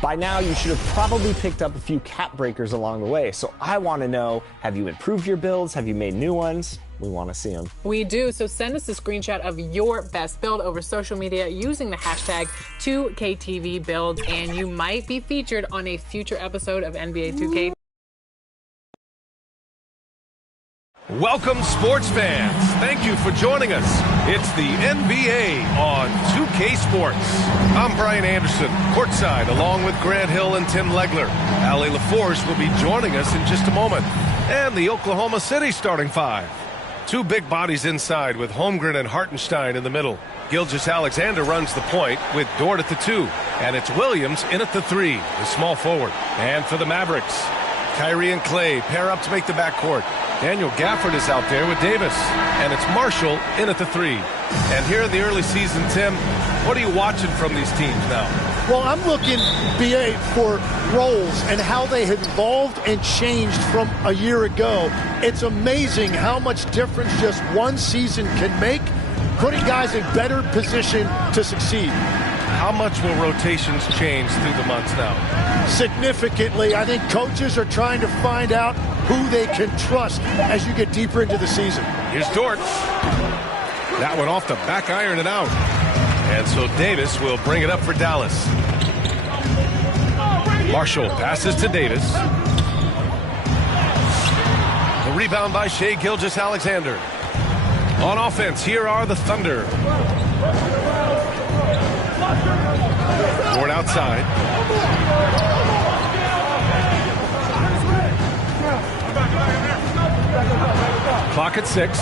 By now, you should have probably picked up a few cap breakers along the way. So I want to know, have you improved your builds? Have you made new ones? We want to see them. We do. So send us a screenshot of your best build over social media using the hashtag 2KTVBuilds, and you might be featured on a future episode of NBA 2K. Welcome, sports fans. Thank you for joining us. It's the NBA on 2K Sports. I'm Brian Anderson, courtside, along with Grant Hill and Tim Legler. Allie LaForce will be joining us in just a moment. And the Oklahoma City starting five. Two big bodies inside with Holmgren and Hartenstein in the middle. Gilgeous-Alexander runs the point with Dort at the 2. And it's Williams in at the 3, the small forward. And for the Mavericks, Kyrie and Clay pair up to make the backcourt. Daniel Gafford is out there with Davis. And it's Marshall in at the 3. And here in the early season, Tim, what are you watching from these teams now? Well, I'm looking, BA, for roles and how they have evolved and changed from a year ago. It's amazing how much difference just one season can make, putting guys in better position to succeed. How much will rotations change through the months now? Significantly. I think coaches are trying to find out who they can trust as you get deeper into the season. Here's Dort. That one off the back iron and out. And so Davis will bring it up for Dallas. Marshall passes to Davis. The rebound by Shai Gilgeous-Alexander. On offense, here are the Thunder. Dort outside. Clock at 6.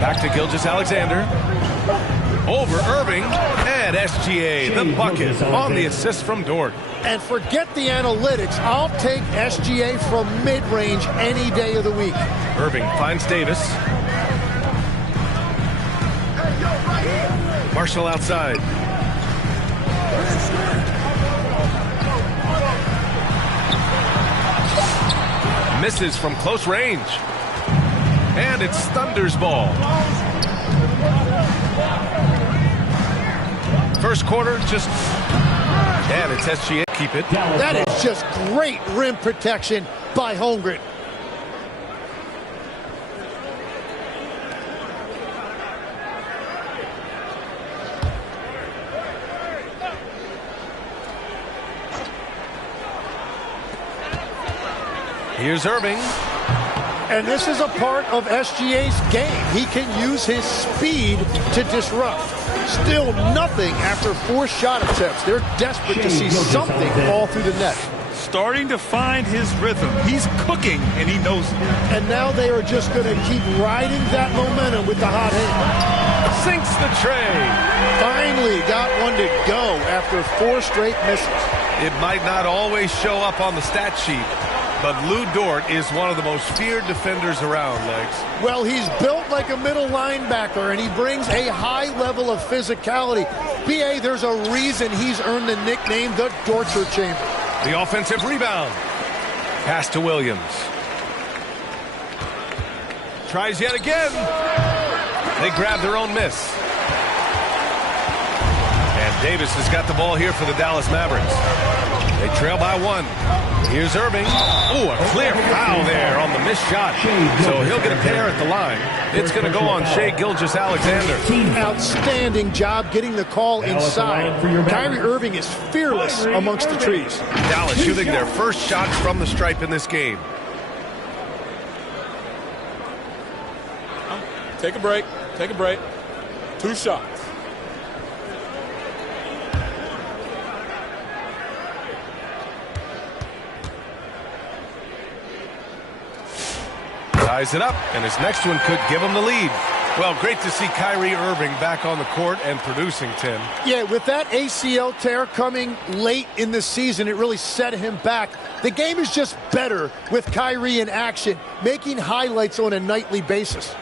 Back to Gilgeous-Alexander. Over Irving, and SGA, the bucket on the assist from Dort. And forget the analytics. I'll take SGA from mid-range any day of the week. Irving finds Davis. Marshall outside. Misses from close range. And it's Thunder's ball. First quarter, just... And it's SGA. Keep it. That is just great rim protection by Holmgren. Here's Irving. And this is a part of SGA's game. He can use his speed to disrupt. Still nothing after 4 shot attempts. They're desperate to see something fall through the net. Starting to find his rhythm. He's cooking, and he knows it. And now they are just going to keep riding that momentum with the hot hand. Sinks the tray. Finally got one to go after 4 straight misses. It might not always show up on the stat sheet, but Lou Dort is one of the most feared defenders around, Legs. Well, he's built like a middle linebacker, and he brings a high level of physicality. BA, there's a reason he's earned the nickname the Dortcher Chamber. The offensive rebound. Pass to Williams. Tries yet again. They grab their own miss. And Davis has got the ball here for the Dallas Mavericks. They trail by 1. Here's Irving. Ooh, a clear foul there on the missed shot. So he'll get a pair at the line. It's going to go on Shai Gilgeous-Alexander. Outstanding job getting the call inside. Kyrie Irving is fearless amongst the trees. Dallas shooting their first shots from the stripe in this game. Take a break. Take a break. 2 shots. Ties it up, and his next one could give him the lead. Well, great to see Kyrie Irving back on the court and producing, Tim. Yeah, with that ACL tear coming late in the season, it really set him back. The game is just better with Kyrie in action, making highlights on a nightly basis.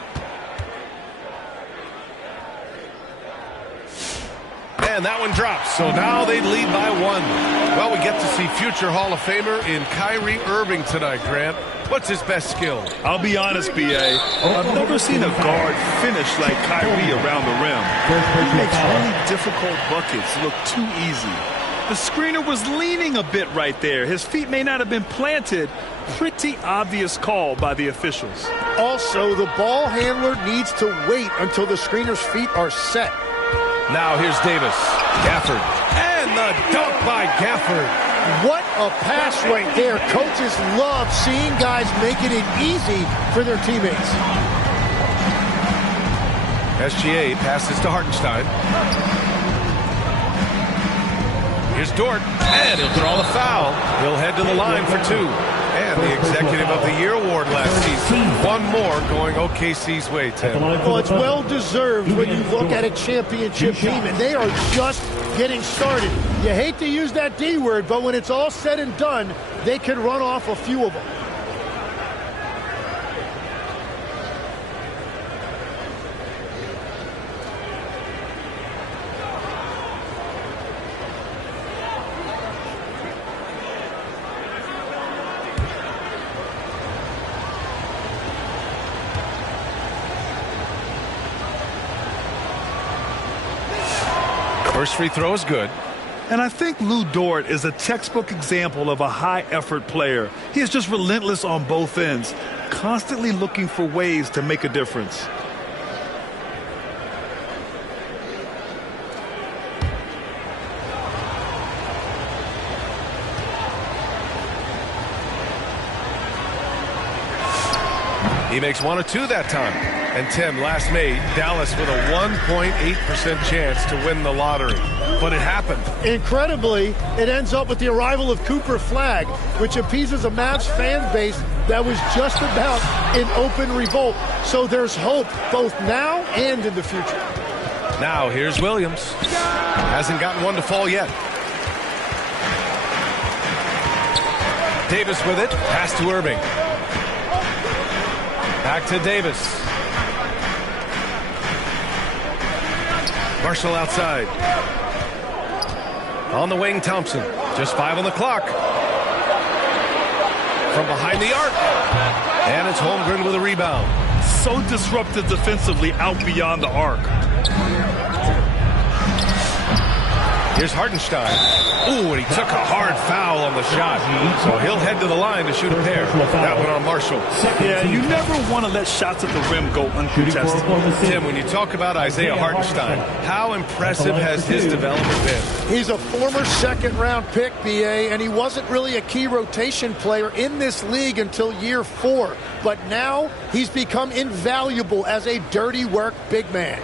And that one drops, so now they lead by 1. Well, we get to see future Hall of Famer in Kyrie Irving tonight, Grant. What's his best skill? I'll be honest, B.A. I've never seen a guard finish like Kyrie around the rim. He makes really difficult buckets look too easy. The screener was leaning a bit right there. His feet may not have been planted. Pretty obvious call by the officials. Also, the ball handler needs to wait until the screener's feet are set. Now here's Davis. Gafford. And the dunk by Gafford. What a pass right there. Coaches love seeing guys making it easy for their teammates. SGA passes to Hartenstein. Here's Dort, and he'll draw the foul. He'll head to the line for two. And the Executive of the Year award last season. One more going OKC's way, Tim. Well, it's well-deserved when you look at a championship team, and they are just getting started. You hate to use that D word, but when it's all said and done, they can run off a few of them. First free throw is good. And I think Lou Dort is a textbook example of a high-effort player. He is just relentless on both ends, constantly looking for ways to make a difference. He makes one or two that time. And Tim, last May, Dallas with a 1.8% chance to win the lottery. But it happened. Incredibly, it ends up with the arrival of Cooper Flagg, which appeases a Mavs fan base that was just about in open revolt. So there's hope both now and in the future. Now here's Williams. Hasn't gotten one to fall yet. Davis with it. Pass to Irving. Back to Davis. Marshall outside. On the wing, Thompson. Just 5 on the clock. From behind the arc. And it's Holmgren with a rebound. So disruptive defensively out beyond the arc. Here's Hartenstein. Ooh, and he took a hard foul on the shot. So he'll head to the line to shoot a pair. That one on Marshall. Yeah, you never want to let shots at the rim go uncontested. Tim, when you talk about Isaiah Hartenstein, how impressive has his development been? He's a former second-round pick, BA, and he wasn't really a key rotation player in this league until year 4. But now he's become invaluable as a dirty work big man.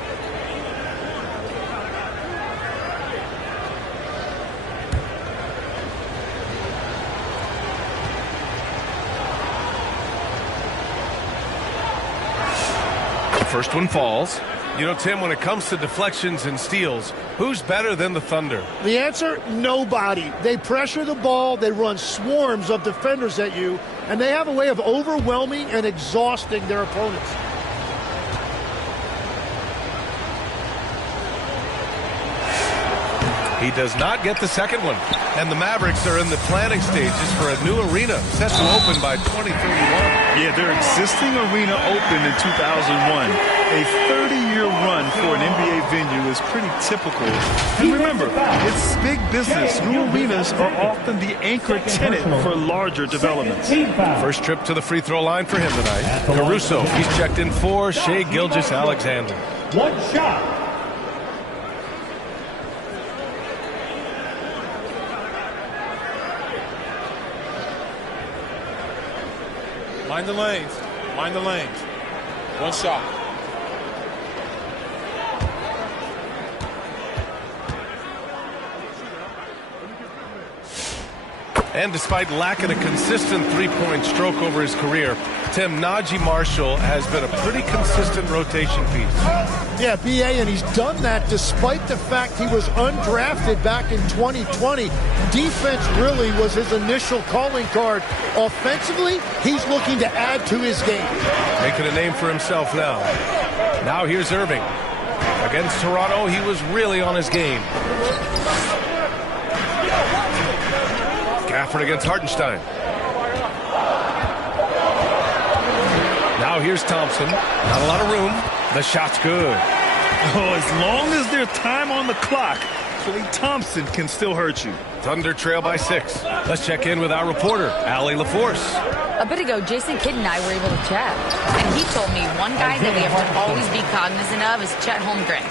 First one falls. You know, Tim, when it comes to deflections and steals, who's better than the Thunder? The answer, nobody. They pressure the ball, they run swarms of defenders at you, and they have a way of overwhelming and exhausting their opponents. He does not get the second one. And the Mavericks are in the planning stages for a new arena set to open by 2031. Yeah, their existing arena opened in 2001. A 30-year run for an NBA venue is pretty typical. And remember, it's big business. New arenas are often the anchor tenant for larger developments. First trip to the free throw line for him tonight. Caruso, he's checked in for Shai Gilgeous-Alexander. One shot. Mind the lanes. Mind the lanes. One shot. And despite lacking a consistent three-point stroke over his career, Tim, Najee Marshall has been a pretty consistent rotation piece. Yeah, BA, and he's done that despite the fact he was undrafted back in 2020. Defense really was his initial calling card. Offensively, he's looking to add to his game. Making a name for himself now. Now here's Irving. Against Toronto, he was really on his game. Gafford against Hartenstein. Now here's Thompson. Not a lot of room. The shot's good. Oh, as long as there's time on the clock, Klay Thompson can still hurt you. Thunder trail by 6. Let's check in with our reporter, Allie LaForce. A bit ago, Jason Kidd and I were able to chat, and he told me one guy that we have to always be cognizant of is Chet Holmgren.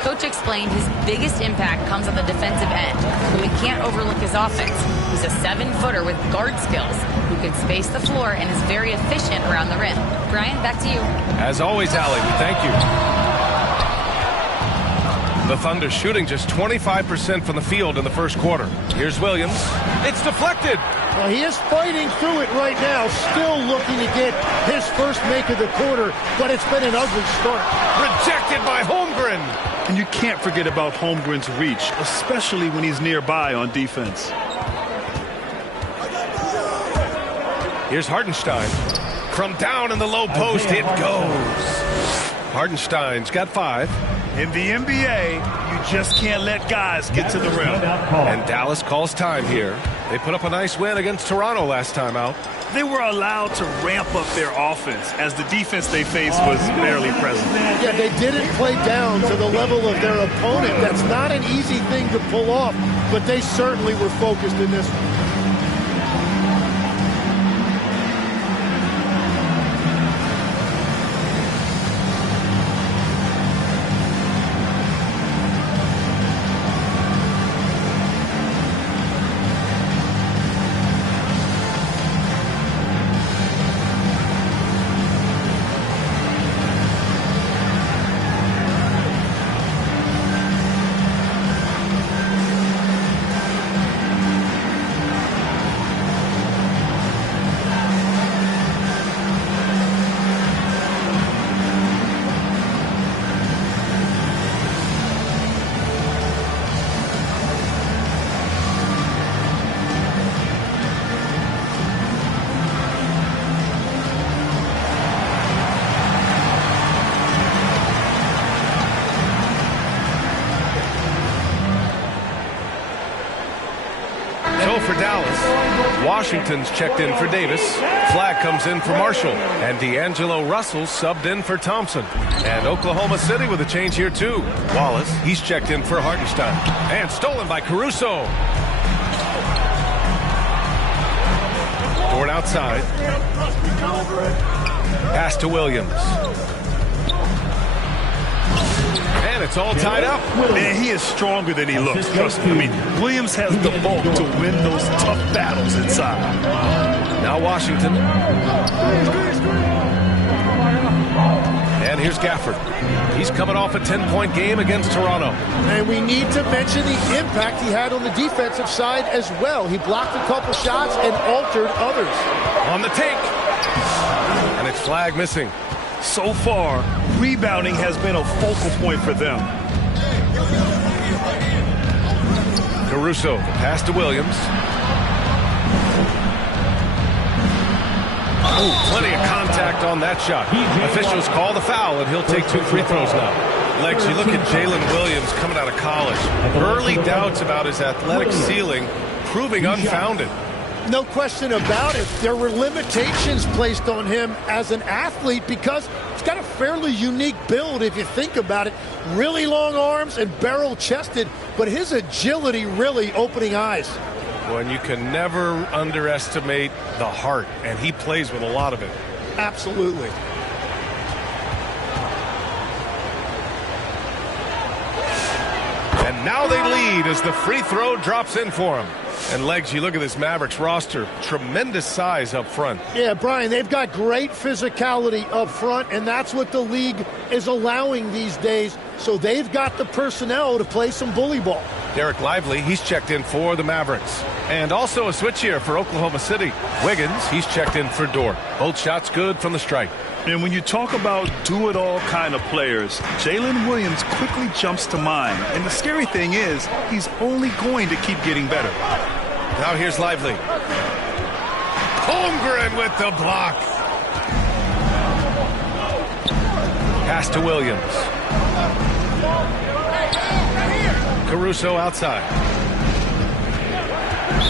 Coach explained his biggest impact comes on the defensive end, but we can't overlook his offense. He's a 7-footer with guard skills who can space the floor and is very efficient around the rim. Brian, back to you. As always, Allie, thank you. The Thunder shooting just 25% from the field in the first quarter. Here's Williams. It's deflected. Well, he is fighting through it right now, still looking to get his first make of the quarter, but it's been an ugly start. Rejected by Holmgren. And you can't forget about Holmgren's reach, especially when he's nearby on defense. Here's Hartenstein. From down in the low post, it goes. Hartenstein's got 5. In the NBA, you just can't let guys get to the rim. And Dallas calls time here. They put up a nice win against Toronto last time out. They were allowed to ramp up their offense as the defense they faced was barely present. Yeah, they didn't play down to the level of their opponent. That's not an easy thing to pull off, but they certainly were focused in this one. For Dallas, Washington's checked in for Davis. Flag comes in for Marshall. And D'Angelo Russell subbed in for Thompson. And Oklahoma City with a change here too. Wallace, he's checked in for Hartenstein. And stolen by Caruso. Dort outside. Pass to Williams. And it's all tied up. Man, he is stronger than he looks. Trust me. I mean, Williams has the bulk to win those tough battles inside. Now Washington. And here's Gafford. He's coming off a 10-point game against Toronto. And we need to mention the impact he had on the defensive side as well. He blocked a couple shots and altered others. On the take. And it's flag missing. So far, rebounding has been a focal point for them. Caruso, pass to Williams. Oh, plenty of contact on that shot. Officials call the foul, and he'll take 2 free throws now. Legs, you look at Jalen Williams coming out of college. Early doubts about his athletic ceiling proving unfounded. No question about it. There were limitations placed on him as an athlete because he's got a fairly unique build if you think about it. Really long arms and barrel-chested, but his agility really opening eyes. Well, and you can never underestimate the heart, and he plays with a lot of it. Absolutely. And now they lead as the free throw drops in for him. And Legs, you look at this Mavericks roster, tremendous size up front. Yeah, Brian, they've got great physicality up front, and that's what the league is allowing these days. So they've got the personnel to play some bully ball. Derek Lively, he's checked in for the Mavericks. And also a switch here for Oklahoma City. Wiggins, he's checked in for Dort. Both shots good from the stripe. And when you talk about do-it-all kind of players, Jalen Williams quickly jumps to mind. And the scary thing is, he's only going to keep getting better. Now here's Lively. Holmgren with the block. Pass to Williams. Caruso outside.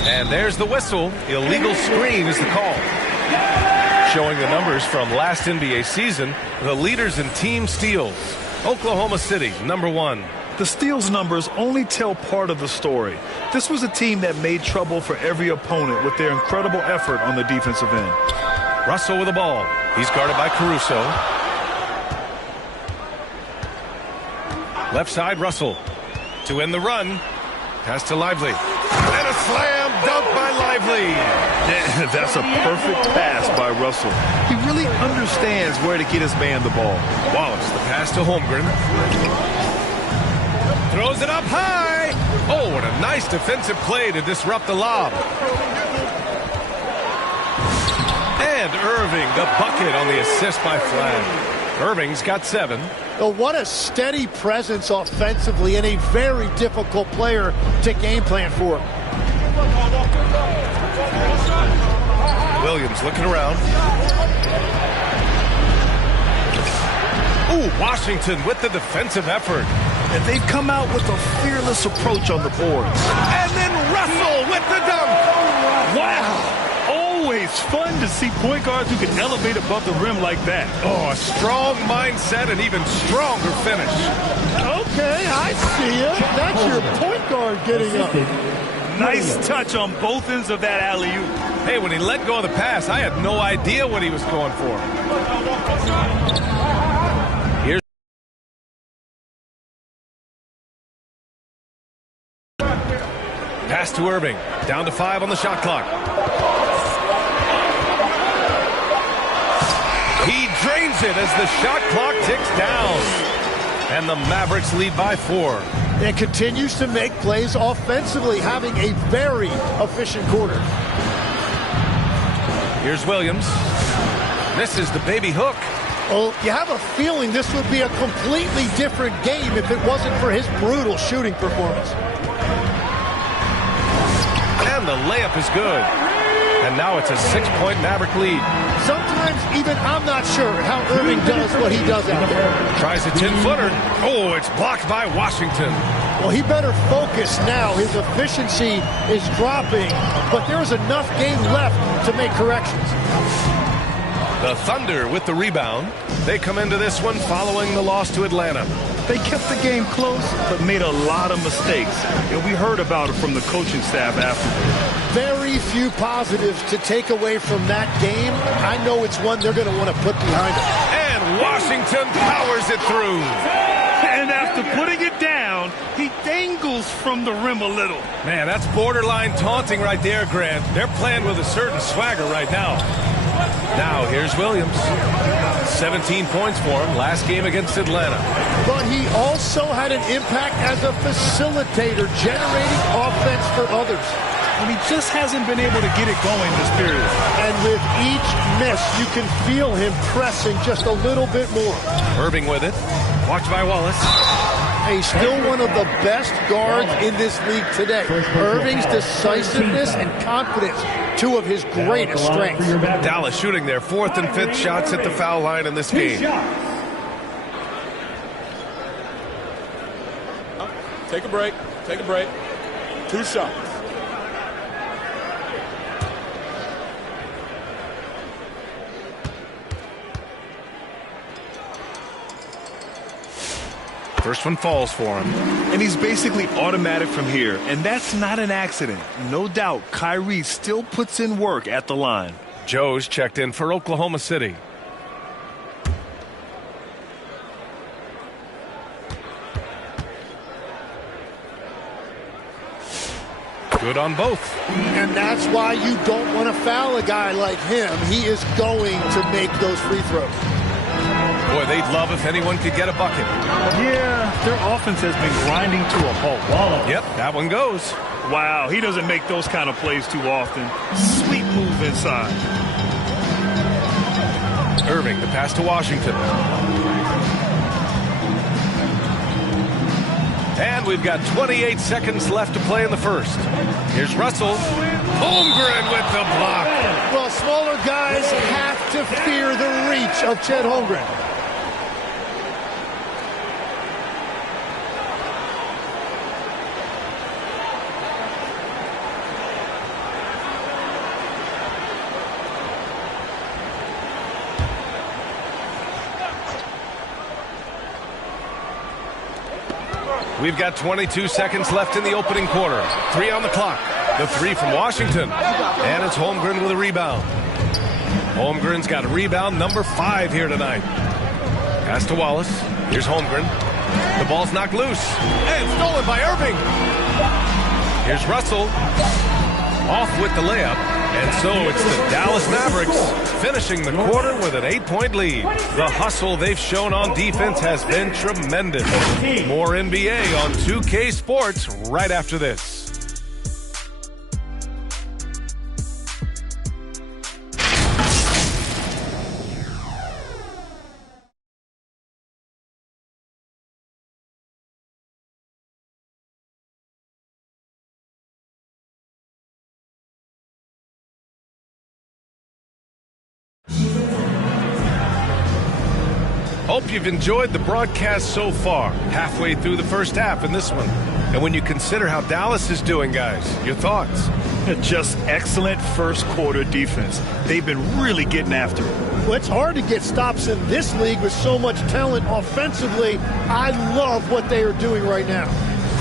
And there's the whistle. Illegal screen is the call. showing the numbers from last NBA season. The leaders in team steals. Oklahoma City, number 1. The steals numbers only tell part of the story. This was a team that made trouble for every opponent with their incredible effort on the defensive end. Russell with the ball. He's guarded by Caruso. Left side, Russell. To end the run. Pass to Lively. And a slam dunk by Lively. That's a perfect pass by Russell. He really understands where to get his man the ball. Wallace, the pass to Holmgren. Throws it up high. Oh, what a nice defensive play to disrupt the lob. And Irving, the bucket on the assist by Flagg. Irving's got 7. Oh, what a steady presence offensively and a very difficult player to game plan for. Williams looking around. Ooh, Washington with the defensive effort. And they've come out with a fearless approach on the boards. And then Russell with the dunk. Wow. Always fun to see point guards who can elevate above the rim like that. Oh, a strong mindset and even stronger finish. Okay, I see it. That's your point guard getting up. Nice touch on both ends of that alley-oop. Hey, when he let go of the pass, I had no idea what he was going for. Here's pass to Irving. Down to 5 on the shot clock. He drains it as the shot clock ticks down. And the Mavericks lead by 4. And continues to make plays offensively, having a very efficient quarter. Here's Williams. Misses the baby hook. Oh, you have a feeling this would be a completely different game if it wasn't for his brutal shooting performance. And the layup is good. And now it's a 6-point Maverick lead. Sometimes even I'm not sure how Irving does what he does out there. Tries a 10-footer. Oh, it's blocked by Washington. Well, he better focus now. His efficiency is dropping, but there's enough game left to make corrections. The Thunder with the rebound. They come into this one following the loss to Atlanta. They kept the game close, but made a lot of mistakes. And we heard about it from the coaching staff afterwards. Very few positives to take away from that game. I know it's one they're going to want to put behind them. And Washington powers it through. And after putting it down, he dangles from the rim a little. Man, that's borderline taunting right there, Grant. They're playing with a certain swagger right now. Now, here's Williams. 17 points for him last game against Atlanta. But he also had an impact as a facilitator, generating offense for others. And he just hasn't been able to get it going this period. And with each miss, you can feel him pressing just a little bit more. Irving with it. Watched by Wallace. He's still one of the best guards in this league today. Irving's decisiveness and confidence, 2 of his greatest strengths. Dallas shooting their 4th and 5th shots at the foul line in this game. Take a break. Take a break. 2 shots. First one falls for him. And he's basically automatic from here. And that's not an accident. No doubt, Kyrie still puts in work at the line. Joe's checked in for Oklahoma City. Good on both. And that's why you don't want to foul a guy like him. He is going to make those free throws. Boy, they'd love if anyone could get a bucket. Yeah, their offense has been grinding to a halt. Yep, that one goes. Wow, he doesn't make those kind of plays too often. Sweet move inside. Irving, the pass to Washington. And we've got 28 seconds left to play in the first. Here's Russell. Holmgren with the block. Well, smaller guys have to fear the reach of Chet Holmgren. We've got 22 seconds left in the opening quarter. 3 on the clock. The 3 from Washington. And it's Holmgren with a rebound. Holmgren's got a rebound number 5 here tonight. Pass to Wallace. Here's Holmgren. The ball's knocked loose. And stolen by Irving. Here's Russell. Off with the layup. And so it's the Dallas Mavericks finishing the quarter with an 8-point lead. The hustle they've shown on defense has been tremendous. More NBA on 2K Sports right after this. Hope you've enjoyed the broadcast so far. Halfway through the first half in this one. And when you consider how Dallas is doing, guys, your thoughts? Just excellent first quarter defense. They've been really getting after it. Well, it's hard to get stops in this league with so much talent offensively. I love what they are doing right now.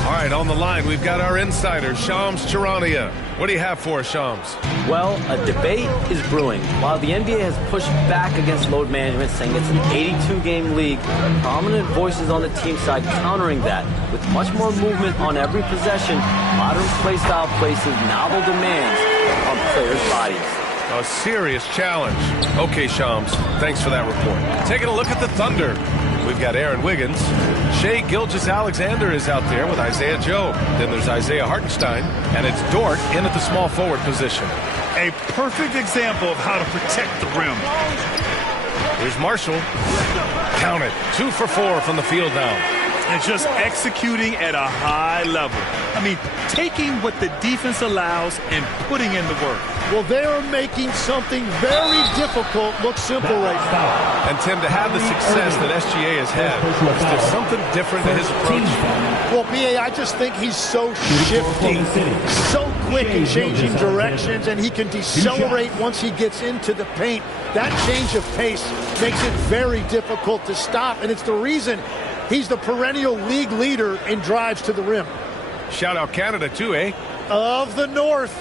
All right, on the line, we've got our insider, Shams Charania. What do you have for us, Shams? Well, a debate is brewing. While the NBA has pushed back against load management, saying it's an 82-game league, prominent voices on the team side countering that. With much more movement on every possession, modern play style places novel demands on players' bodies. A serious challenge. Okay, Shams, thanks for that report. Taking a look at the Thunder. We've got Aaron Wiggins. Shai Gilgeous-Alexander is out there with Isaiah Joe. Then there's Isaiah Hartenstein. And it's Dort in at the small forward position. A perfect example of how to protect the rim. Here's Marshall. Count it. 2 for 4 from the field now. And just executing at a high level. I mean, taking what the defense allows and putting in the work. Well, they are making something very difficult look simple right now. And, Tim, to have the success that SGA has had, is there something different in his approach? Well, B.A., I just think he's so shifty, so quick in changing directions, and he can decelerate once he gets into the paint. That change of pace makes it very difficult to stop, and it's the reason he's the perennial league leader in drives to the rim. Shout out Canada, too, eh? Of the North.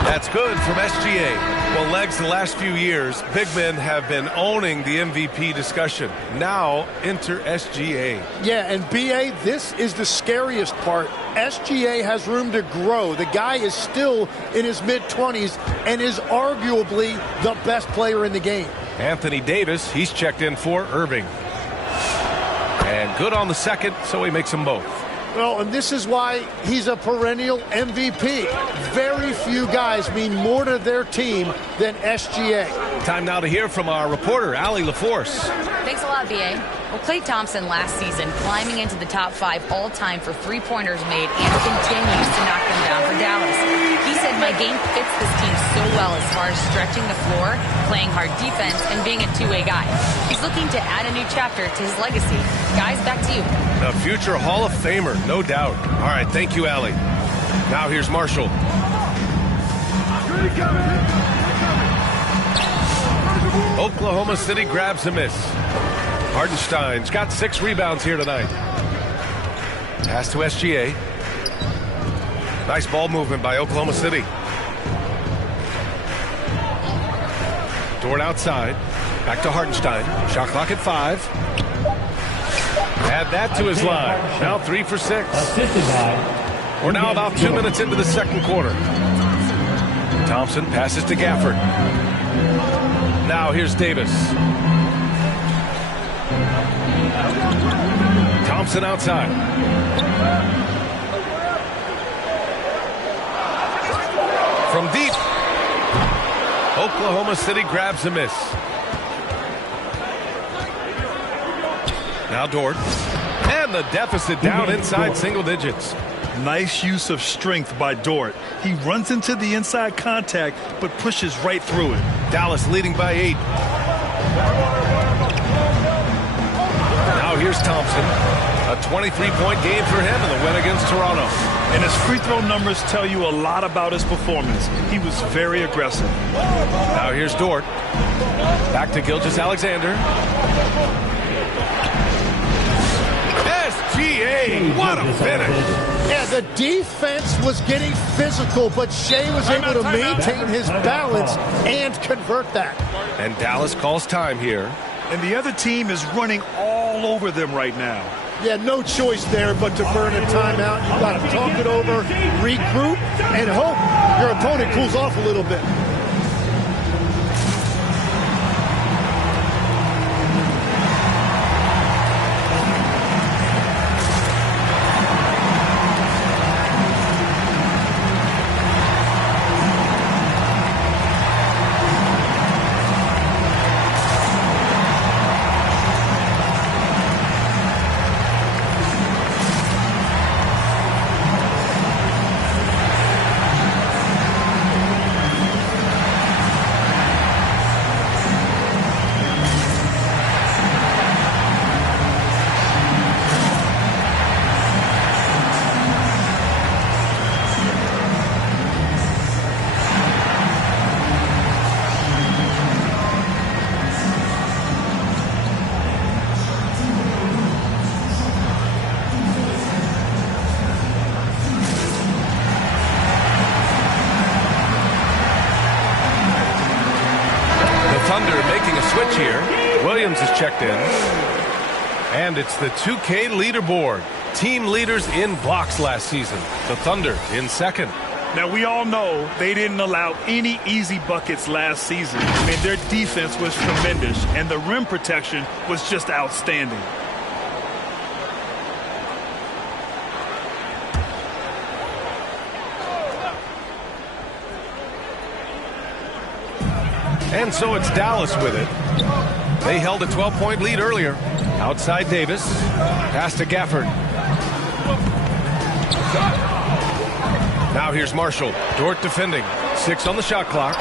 That's good from SGA. Well, Legs, the last few years, big men have been owning the MVP discussion. Now, enter SGA. Yeah, and B.A., this is the scariest part. SGA has room to grow. The guy is still in his mid-20s and is arguably the best player in the game. Anthony Davis, he's checked in for Irving. And good on the second, so he makes them both. Well, and this is why he's a perennial MVP. Very few guys mean more to their team than SGA. Time now to hear from our reporter, Allie LaForce. Thanks a lot, B.A. Well, Klay Thompson last season climbing into the top 5 all-time for three-pointers made and continues to knock them down for Dallas. He said, my game fits this team so well as far as stretching the floor, playing hard defense, and being a two-way guy. He's looking to add a new chapter to his legacy. Guys, back to you. A future Hall of Famer, no doubt. All right, thank you, Allie. Now here's Marshall. Oklahoma City grabs a miss. Hartenstein's got 6 rebounds here tonight. Pass to SGA. Nice ball movement by Oklahoma City. Dort outside. Back to Hartenstein. Shot clock at 5. Add that to his line. Now 3 for 6. We're now about 2 minutes into the second quarter. Thompson passes to Gafford. Now here's Davis. Thompson outside. From deep. Oklahoma City grabs a miss. Now Dort. And the deficit down inside single digits. Nice use of strength by Dort. He runs into the inside contact, but pushes right through it. Dallas leading by 8. Now here's Thompson. A 23-point game for him in the win against Toronto. And his free throw numbers tell you a lot about his performance. He was very aggressive. Now here's Dort. Back to Gilgeous-Alexander. SGA, what a finish. Yeah, the defense was getting physical, but Shea was able to maintain his balance and convert that. And Dallas calls time here. And the other team is running all over them right now. Yeah, no choice there but to burn a timeout. You've got to talk it over, regroup, and hope your opponent cools off a little bit. Switch here. Williams is checked in. And it's the 2K leaderboard. Team leaders in blocks last season. The Thunder in second. Now, we all know they didn't allow any easy buckets last season. I mean, their defense was tremendous, and the rim protection was just outstanding. And so it's Dallas with it. They held a 12-point lead earlier. Outside Davis. Pass to Gafford. Now here's Marshall. Dort defending. 6 on the shot clock.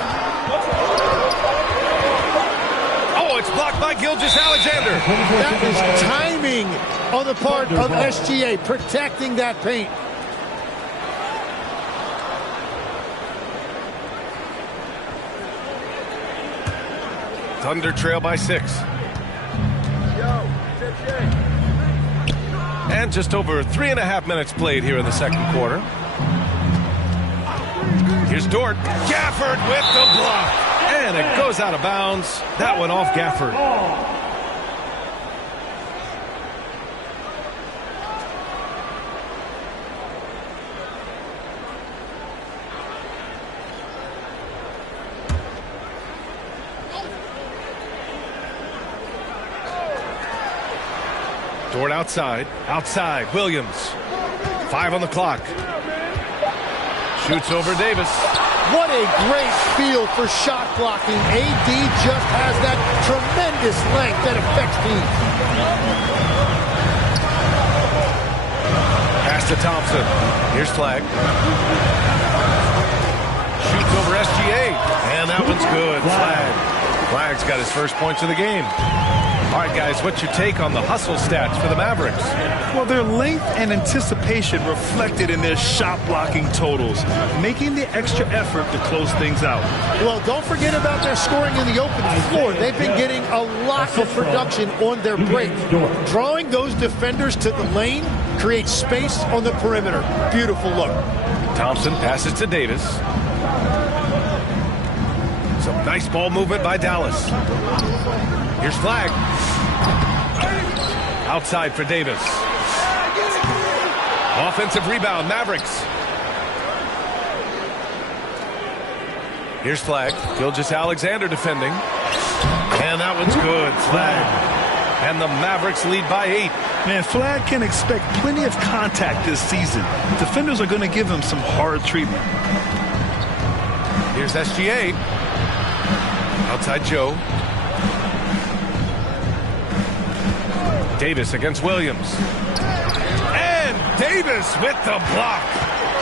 Oh, it's blocked by Gilgeous-Alexander. That is timing on the part of SGA, protecting that paint. Thunder trail by 6. And just over 3.5 minutes played here in the second quarter. Here's Dort. Gafford with the block. And it goes out of bounds. That went off Gafford. Dort outside. Outside. Williams. 5 on the clock. Shoots over Davis. What a great feel for shot blocking. AD just has that tremendous length that affects teams. Pass to Thompson. Here's Flag. Shoots over SGA. And that one's good. Flag's got his first points of the game. All right, guys, what's your take on the hustle stats for the Mavericks? Well, their length and anticipation reflected in their shot blocking totals, making the extra effort to close things out. Well, don't forget about their scoring in the open floor. They've been getting a lot of production on their break. Drawing those defenders to the lane creates space on the perimeter. Beautiful look. Thompson passes to Davis. Some nice ball movement by Dallas. Here's Flag. Outside for Davis. Offensive rebound, Mavericks. Here's Flag. Gilgeous-Alexander defending. And that one's good. Flag. And the Mavericks lead by 8. Man, Flag can expect plenty of contact this season. Defenders are going to give him some hard treatment. Here's SGA. Outside Joe. Davis against Williams. And Davis with the block.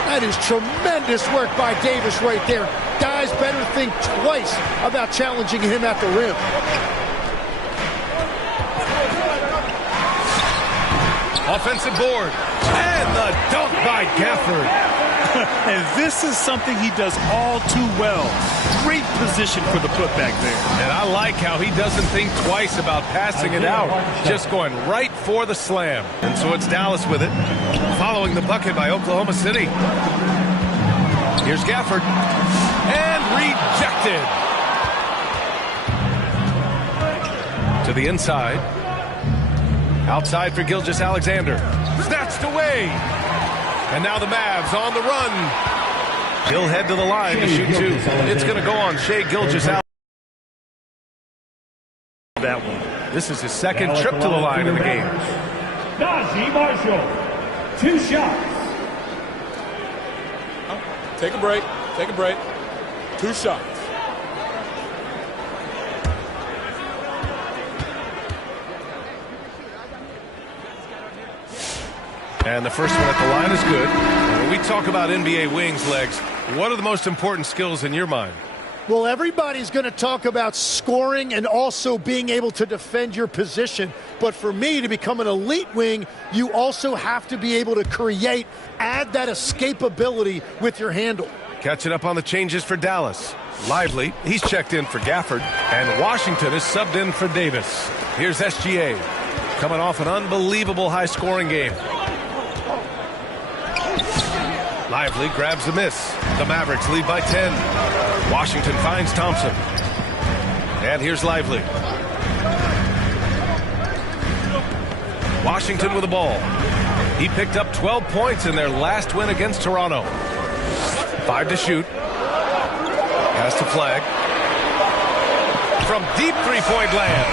That is tremendous work by Davis right there. Guys better think twice about challenging him at the rim. Offensive board. And the dunk by Gafford. And this is something he does all too well. Great position for the putback there. And I like how he doesn't think twice about passing it out. Just going right for the slam. And so it's Dallas with it. Following the bucket by Oklahoma City. Here's Gafford. And rejected. To the inside. Outside for Gilgeous-Alexander. Snatched away. And now the Mavs on the run. He'll head to the line to shoot two. It's going to go on Shai Gilgeous-Alexander. That one. This is his second trip to the line in the game. Najee Marshall, 2 shots. Take a break. Take a break. 2 shots. And the first one at the line is good. When we talk about NBA wings, Legs, what are the most important skills in your mind? Well, everybody's going to talk about scoring and also being able to defend your position. But for me, to become an elite wing, you also have to be able to create, add that escapability with your handle. Catching up on the changes for Dallas. Lively, he's checked in for Gafford. And Washington is subbed in for Davis. Here's SGA, coming off an unbelievable high-scoring game. Lively grabs the miss. The Mavericks lead by 10. Washington finds Thompson. And here's Lively. Washington with the ball. He picked up 12 points in their last win against Toronto. 5 to shoot. Pass to Flag. From deep three-point land.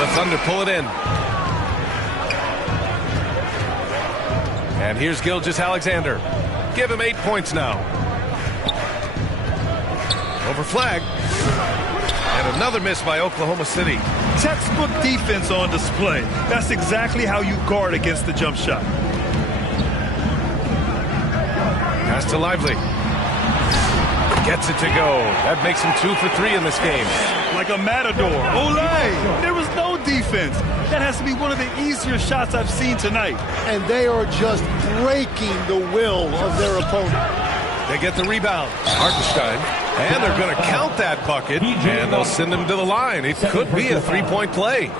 The Thunder pull it in. And here's Gilgeous-Alexander. Give him 8 points now. Over Flag. And another miss by Oklahoma City. Textbook defense on display. That's exactly how you guard against the jump shot. Pass to Lively. Gets it to go. That makes him 2 for 3 in this game. Like a matador. Olay! There was no defense. That has to be one of the easier shots I've seen tonight. And they are just breaking the will of their opponent. They get the rebound. Hartenstein. And they're going to count that bucket. And they'll send him to the line. It could be a three-point play.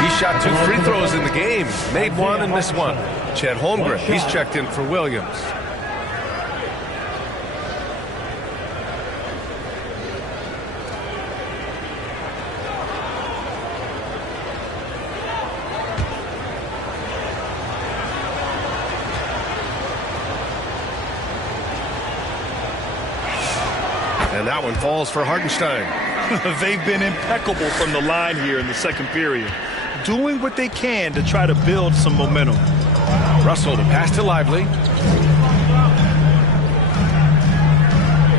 He shot 2 free throws in the game. Made 1 and missed 1. Chet Holmgren, he's checked in for Williams. And that one falls for Hartenstein. They've been impeccable from the line here in the second period, doing what they can to try to build some momentum. Russell to pass to Lively.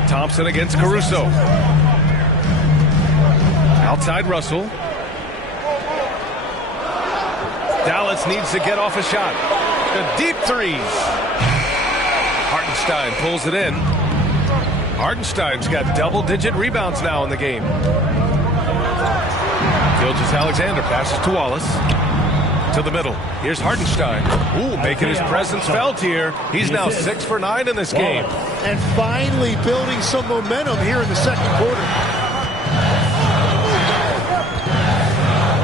Thompson against Caruso. Outside Russell. Dallas needs to get off a shot. The deep three. Hartenstein pulls it in. Hartenstein's got double-digit rebounds now in the game. Gilgeous-Alexander passes to Wallace. To the middle. Here's Hartenstein. Ooh, making his presence felt here. He's now 6 for 9 in this game. And finally building some momentum here in the second quarter.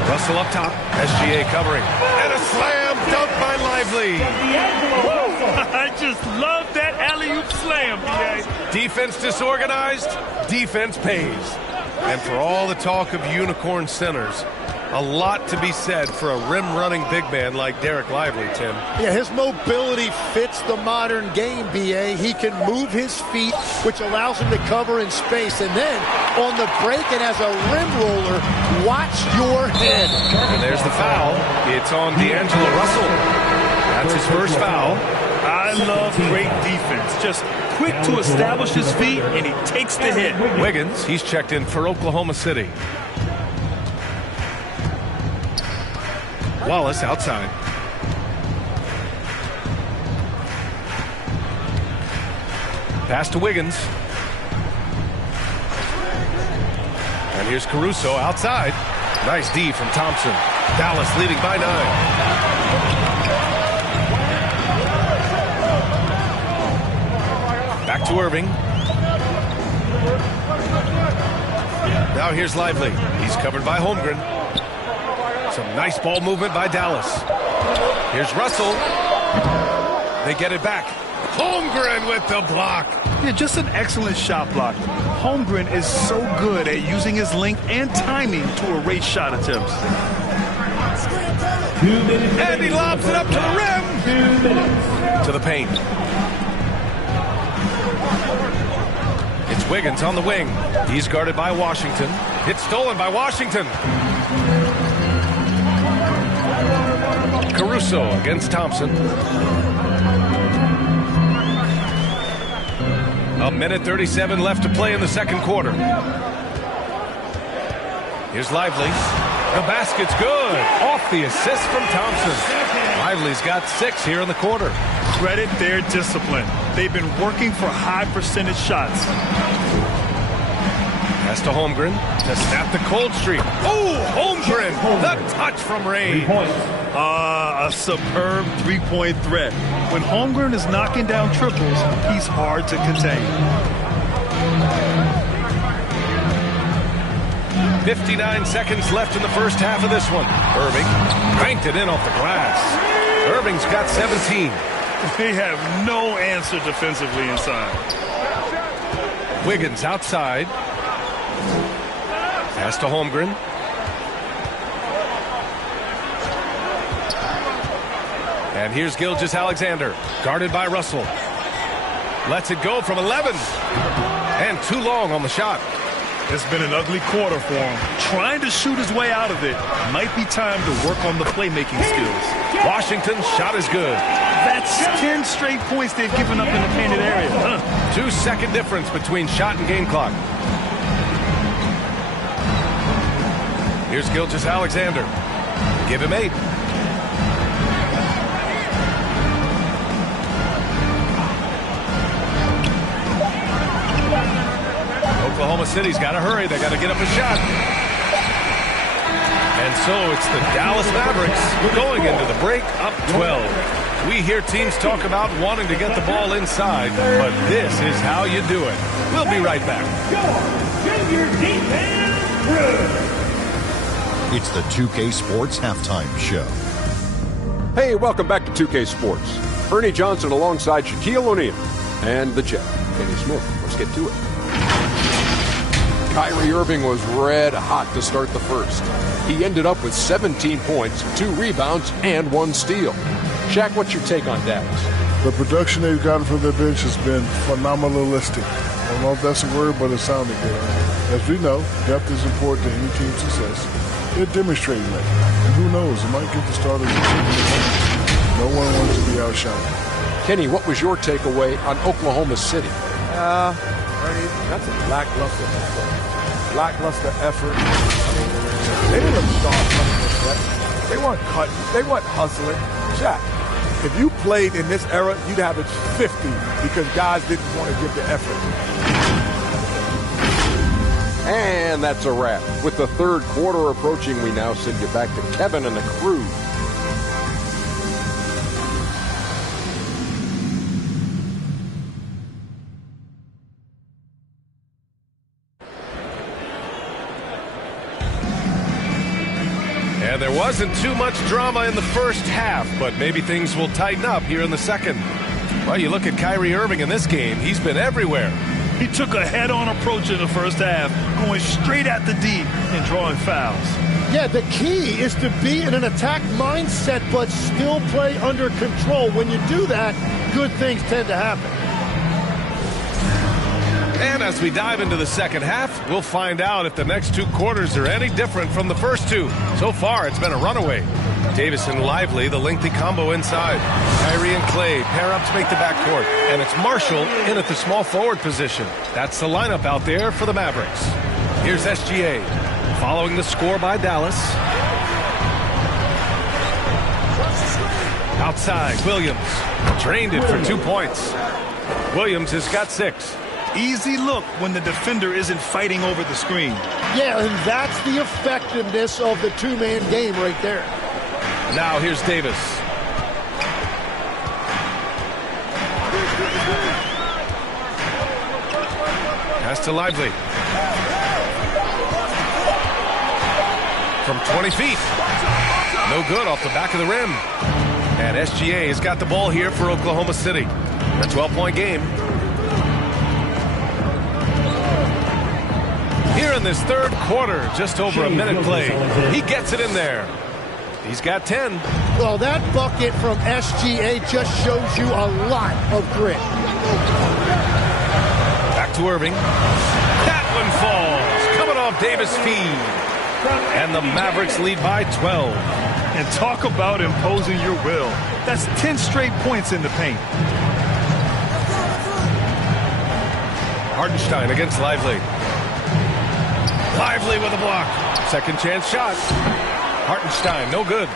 Russell up top. SGA covering. And a slam dunk by Lively. I just love that alley-oop slam, B.A. Defense disorganized, defense pays. And for all the talk of unicorn centers, a lot to be said for a rim-running big man like Derek Lively, Tim. Yeah, his mobility fits the modern game, B.A. He can move his feet, which allows him to cover in space. And then, on the break and as a rim roller, watch your head. And there's the foul. It's on D'Angelo Russell. That's his first foul. I love great defense. Just quick to establish his feet, and he takes the hit. Wiggins, he's checked in for Oklahoma City. Wallace outside. Pass to Wiggins. And here's Caruso outside. Nice D from Thompson. Dallas leading by 9. Back to Irving. Now here's Lively. He's covered by Holmgren. Some nice ball movement by Dallas. Here's Russell. They get it back. Holmgren with the block. Yeah, just an excellent shot block. Holmgren is so good at using his length and timing to erase shot attempts. And he lobs it up to the rim. To the paint. It's Wiggins on the wing. He's guarded by Washington. It's stolen by Washington. Caruso against Thompson. A minute 37 left to play in the second quarter. Here's Lively. The basket's good. Off the assist from Thompson. Lively's got 6 here in the quarter. Credit their discipline. They've been working for high percentage shots. Pass to Holmgren to snap the cold streak. Oh, Holmgren, the touch from range. A superb three-point threat. When Holmgren is knocking down triples, he's hard to contain. 59 seconds left in the first half of this one. Irving banked it in off the glass. Irving's got 17. They have no answer defensively inside. Wiggins outside. Pass to Holmgren. And here's Gilgeous-Alexander, guarded by Russell. Lets it go from 11. And too long on the shot. It's been an ugly quarter for him. Trying to shoot his way out of it. Might be time to work on the playmaking skills. Washington's shot is good. That's 10 straight points they've given up in the painted area. 2-second difference between shot and game clock. Here's Gilgeous-Alexander. Give him 8. Oklahoma City's got to hurry. They got to get up a shot. And so it's the Dallas Mavericks going into the break up 12. We hear teams talk about wanting to get the ball inside, but this is how you do it. We'll be right back. It's the 2K Sports Halftime Show. Hey, welcome back to 2K Sports. Ernie Johnson alongside Shaquille O'Neal and the Jet, Kenny Smith. Let's get to it. Kyrie Irving was red hot to start the first. He ended up with 17 points, 2 rebounds, and 1 steal. Shaq, what's your take on Dallas? The production they've gotten from their bench has been phenomenalistic. I don't know if that's a word, but it sounded good. As we know, depth is important to any team's success. They're demonstrating that. And who knows, it might get the starters. No one wants to be outshined. Kenny, what was your takeaway on Oklahoma City? Ernie, that's a lackluster effort. They didn't start. They weren't cutting. They weren't hustling. Shaq, if you played in this era, you'd average 50 because guys didn't want to give the effort. And that's a wrap. With the third quarter approaching, we now send you back to Kevin and the crew. And there wasn't too much drama in the first half, but maybe things will tighten up here in the second. Well, you look at Kyrie Irving in this game, he's been everywhere. He took a head-on approach in the first half, going straight at the D and drawing fouls. Yeah, the key is to be in an attack mindset, but still play under control. When you do that, good things tend to happen. And as we dive into the second half, we'll find out if the next 2 quarters are any different from the first 2. So far, it's been a runaway. Davis and Lively, the lengthy combo inside. Kyrie and Clay pair up to make the backcourt. And it's Marshall in at the small forward position. That's the lineup out there for the Mavericks. Here's SGA, following the score by Dallas. Outside, Williams drained it for 2 points. Williams has got 6. Easy look when the defender isn't fighting over the screen. Yeah, and that's the effectiveness of the two-man game right there. Now here's Davis. Pass to Lively. From 20 feet. No good off the back of the rim. And SGA has got the ball here for Oklahoma City. A 12-point game. Here in this third quarter, just over a minute played. He gets it in there. He's got 10. Well, that bucket from SGA just shows you a lot of grit. Back to Irving. That one falls. Coming off Davis' feed. And the Mavericks lead by 12. And talk about imposing your will. That's 10 straight points in the paint. Hartenstein against Lively. Lively with a block. Second chance shot. Hartenstein, no good.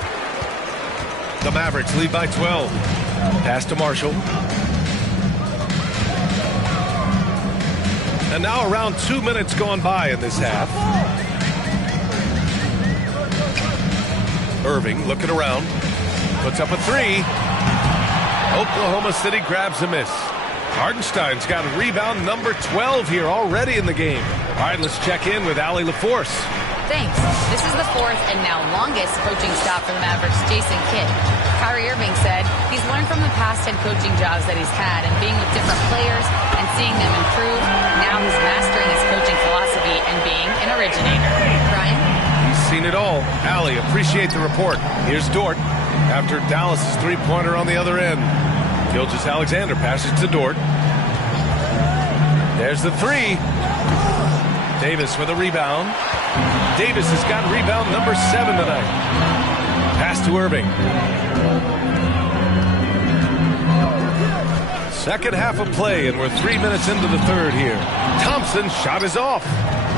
The Mavericks lead by 12. Pass to Marshall. And now around 2 minutes gone by in this half. Irving looking around. Puts up a three. Oklahoma City grabs a miss. Hartenstein's got rebound number 12 here already in the game. All right, let's check in with Allie LaForce. Thanks. This is the fourth and now longest coaching stop for the Mavericks' Jason Kidd. Kyrie Irving said he's learned from the past head coaching jobs that he's had and being with different players and seeing them improve. Now he's mastering his coaching philosophy and being an originator. Brian? He's seen it all. Allie, appreciate the report. Here's Dort after Dallas' three-pointer on the other end. Gilgeous-Alexander passes to Dort. There's the three. Davis with a rebound. Davis has got rebound number 7 tonight. Pass to Irving. Second half of play, and we're 3 minutes into the third here. Thompson's shot is off.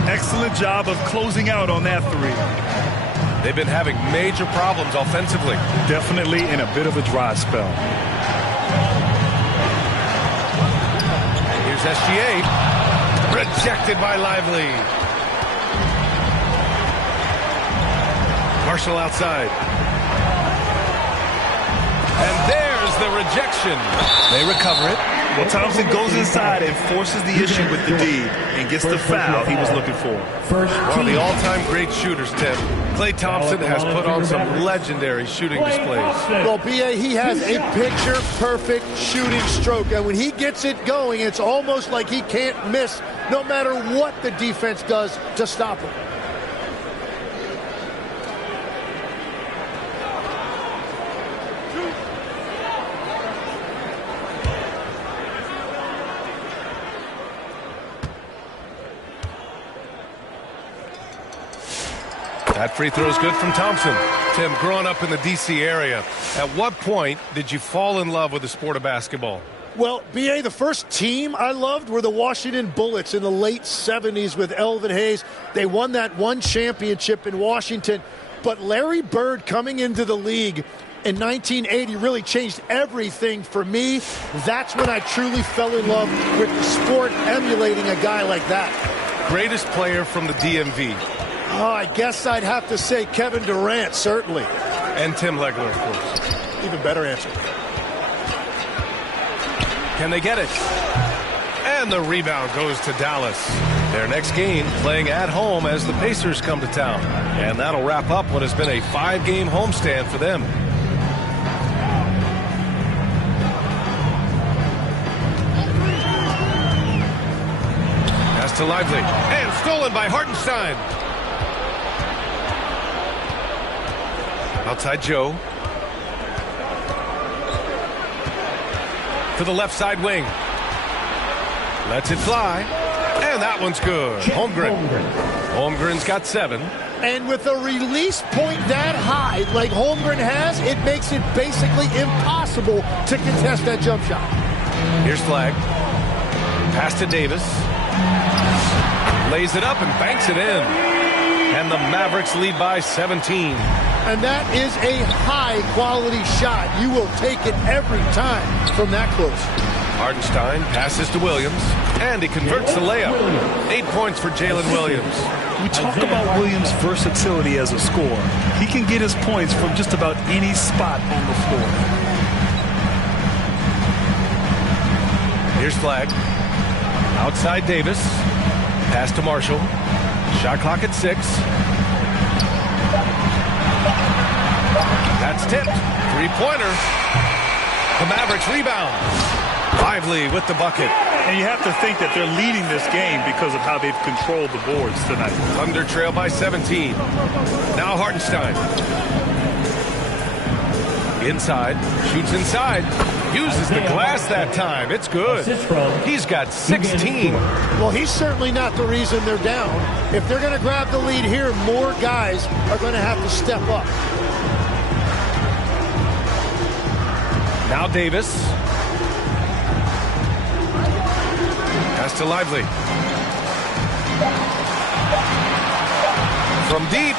Excellent job of closing out on that three. They've been having major problems offensively. Definitely in a bit of a dry spell. Here's SGA. Rejected by Lively. Marshall outside. And there's the rejection. They recover it. Well, Thompson goes inside and forces the issue with the D and gets the foul he was looking for. One of the all-time great shooters, Tim. Klay Thompson has put on some legendary shooting displays. Well, B.A., he has a picture-perfect shooting stroke. And when he gets it going, it's almost like he can't miss no matter what the defense does to stop him. That free throw is good from Thompson. Tim, growing up in the D.C. area, at what point did you fall in love with the sport of basketball? Well, B.A., the first team I loved were the Washington Bullets in the late 70s with Elvin Hayes. They won that one championship in Washington. But Larry Bird coming into the league in 1980 really changed everything for me. That's when I truly fell in love with the sport, emulating a guy like that. Greatest player from the DMV? Oh, I guess I'd have to say Kevin Durant, certainly. And Tim Legler, of course. Even better answer. Can they get it? And the rebound goes to Dallas. Their next game playing at home as the Pacers come to town. And that'll wrap up what has been a 5-game homestand for them. Pass to Lively. And stolen by Hartenstein. Outside Joe. To the left side wing. Lets it fly. And that one's good. Holmgren. Holmgren's got 7. And with a release point that high like Holmgren has, it makes it basically impossible to contest that jump shot. Here's Flag. Pass to Davis. Lays it up and banks it in. And the Mavericks lead by 17. And that is a high-quality shot. You will take it every time from that close. Hartenstein passes to Williams, and he converts the layup. 8 points for Jalen Williams. We talk about Williams' versatility as a scorer. He can get his points from just about any spot on the floor. Here's Flag. Outside Davis. Pass to Marshall. Shot clock at 6. That's tipped. Three-pointer. The Mavericks rebound. Lively with the bucket. And you have to think that they're leading this game because of how they've controlled the boards tonight. Thunder trail by 17. Now Hartenstein. Inside. Shoots inside. Uses the glass that time. It's good. He's got 16. Well, he's certainly not the reason they're down. If they're going to grab the lead here, more guys are going to have to step up. Now Davis. Pass to Lively. From deep.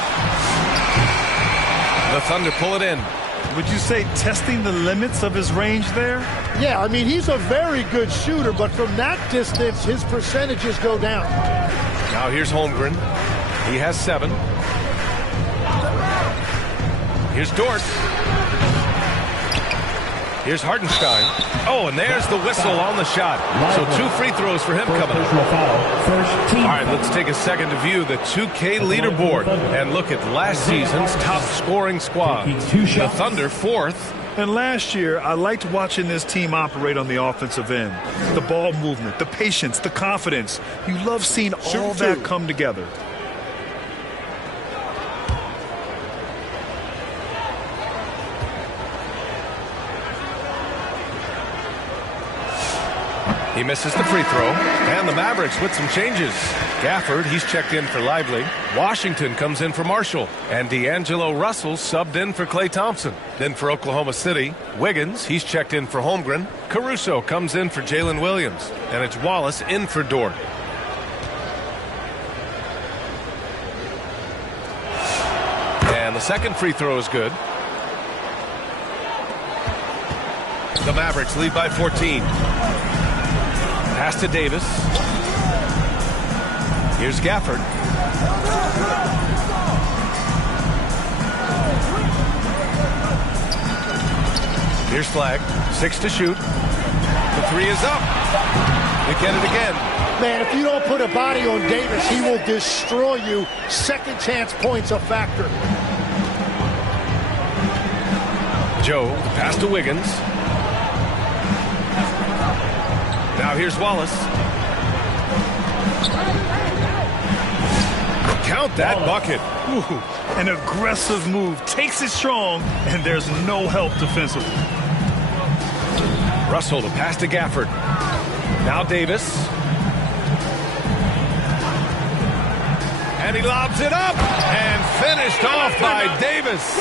The Thunder pull it in. Would you say testing the limits of his range there? Yeah, I mean, he's a very good shooter, but from that distance, his percentages go down. Now here's Holmgren. He has 7. Here's Dort. Here's Hartenstein. Oh, and there's the whistle on the shot. So 2 free throws for him coming up. All right, let's take a second to view the 2K leaderboard and look at last season's top scoring squad. The Thunder 4th. And last year, I liked watching this team operate on the offensive end. The ball movement, the patience, the confidence. You love seeing all that come together. He misses the free throw, and the Mavericks with some changes. Gafford, he's checked in for Lively. Washington comes in for Marshall, and D'Angelo Russell subbed in for Klay Thompson. Then for Oklahoma City, Wiggins, he's checked in for Holmgren. Caruso comes in for Jalen Williams, and it's Wallace in for Dort. And the second free throw is good. The Mavericks lead by 14. Pass to Davis. Here's Gafford. Here's Flag. 6 to shoot. The 3 is up. They get it again. Man, if you don't put a body on Davis, he will destroy you. Second chance points a factor. Joe, the pass to Wiggins. Now here's Wallace. Count that bucket. Ooh, an aggressive move. Takes it strong, and there's no help defensively. Russell, the pass to Gafford. Now Davis. And he lobs it up and finished off by Davis.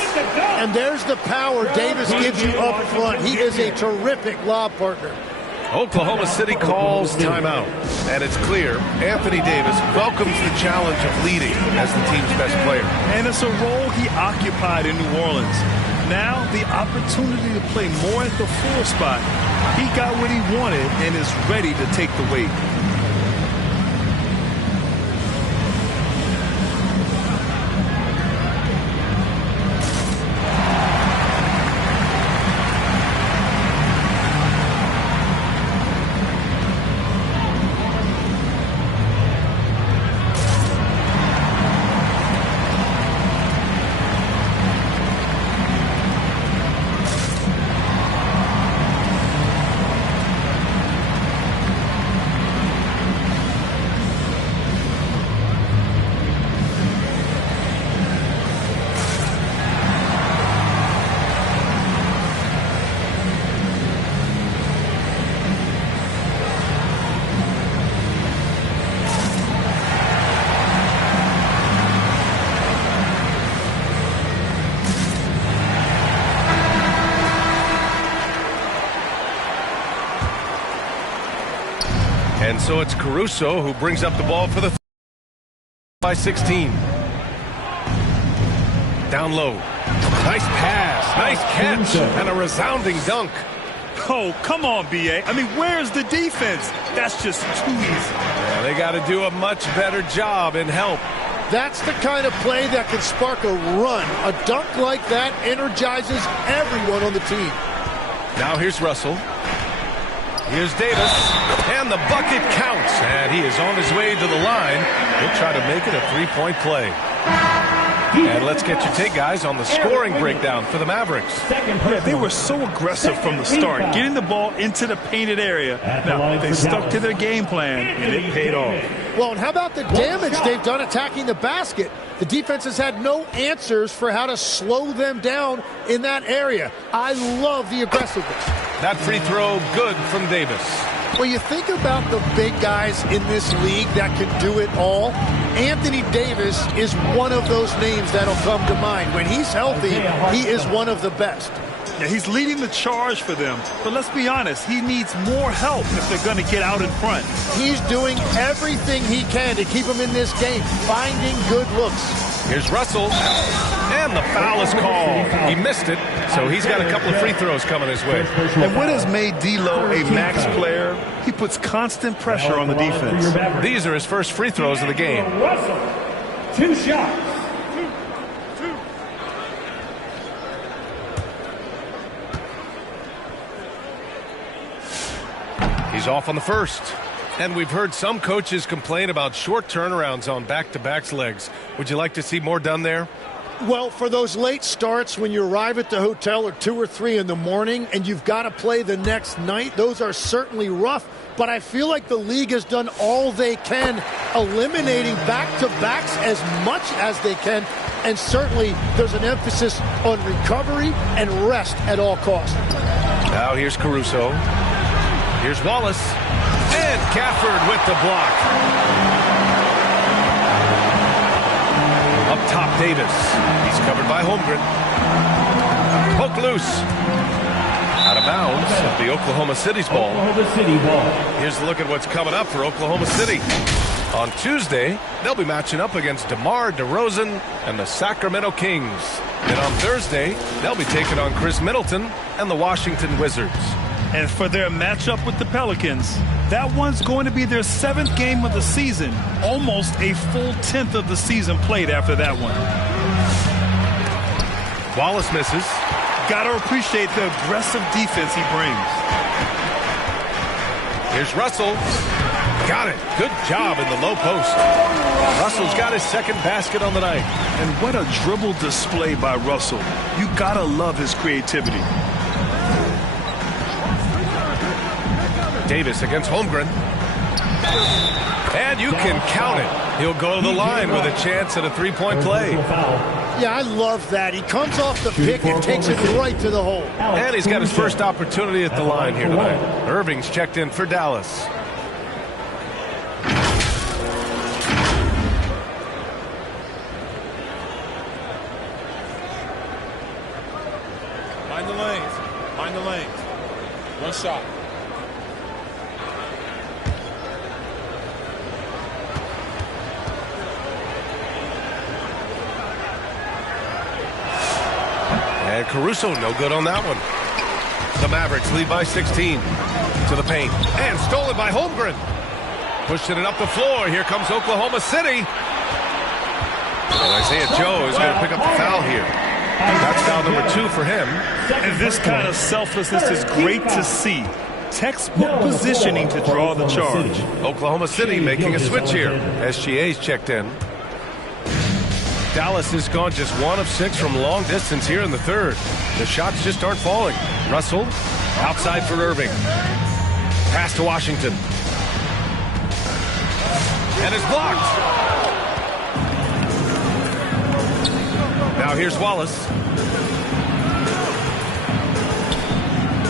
And there's the power Davis gives you up front. He is a terrific lob partner. Oklahoma City calls timeout. And it's clear Anthony Davis welcomes the challenge of leading as the team's best player. And it's a role he occupied in New Orleans. Now the opportunity to play more at the 4 spot. He got what he wanted and is ready to take the weight. And so it's Caruso who brings up the ball for the by 16. Down low. Nice pass, nice catch, and a resounding dunk. Oh, come on, B.A. I mean, where's the defense? That's just too easy. Yeah, they got to do a much better job in help. That's the kind of play that can spark a run. A dunk like that energizes everyone on the team. Now here's Russell. Here's Davis. And the bucket counts. And he is on his way to the line. He'll try to make it a three-point play. And let's get your take, guys, on the scoring breakdown for the Mavericks. Yeah, they were so aggressive from the start, getting the ball into the painted area. Now, they stuck to their game plan, and it paid off. Well, and how about the damage they've done attacking the basket? The defense has had no answers for how to slow them down in that area. I love the aggressiveness. That free throw good from Davis. Well, you think about the big guys in this league that can do it all. Anthony Davis is one of those names that'll come to mind. When he's healthy, he is one of the best. Yeah, he's leading the charge for them. But let's be honest, he needs more help if they're going to get out in front. He's doing everything he can to keep him in this game, finding good looks. Here's Russell. And the foul is called. He missed it, so he's got a couple of free throws coming his way. And what has made D'Lo a max player? He puts constant pressure on the defense. These are his first free throws of the game. Russell, 2 shots. He's off on the first. And we've heard some coaches complain about short turnarounds on back-to-backs legs. Would you like to see more done there? Well, for those late starts when you arrive at the hotel at 2 or 3 in the morning and you've got to play the next night, those are certainly rough. But I feel like the league has done all they can, eliminating back-to-backs as much as they can. And certainly there's an emphasis on recovery and rest at all costs. Now here's Caruso. Here's Wallace. And Gafford with the block. Up top, Davis. He's covered by Holmgren. Poke loose. Out of bounds of the Oklahoma City's ball. Here's a look at what's coming up for Oklahoma City. On Tuesday, they'll be matching up against DeMar DeRozan and the Sacramento Kings. And on Thursday, they'll be taking on Chris Middleton and the Washington Wizards. And for their matchup with the Pelicans, that one's going to be their 7th game of the season. Almost a full 10th of the season played after that one. Wallace misses. Got to appreciate the aggressive defense he brings. Here's Russell. Got it. Good job in the low post. Russell's got his second basket on the night. And what a dribble display by Russell. You got to love his creativity. Davis against Holmgren. And you can count it. He'll go to the line with a chance at a three-point play. Yeah, I love that. He comes off the pick and takes it right to the hole. And he's got his first opportunity at the line here tonight. Irving's checked in for Dallas. Mind the lanes. Mind the lanes. One shot. And Caruso, no good on that one. The Mavericks lead by 16. To the paint. And stolen by Holmgren. Pushing it up the floor. Here comes Oklahoma City. And Isaiah Joe is going to pick up the foul here. That's foul number 2 for him. And this kind of selflessness is great to see. Textbook positioning to draw the charge. Oklahoma City making a switch here. SGA's checked in. Dallas has gone just 1 of 6 from long distance here in the third. The shots just aren't falling. Russell outside for Irving. Pass to Washington. And it's blocked. Now here's Wallace.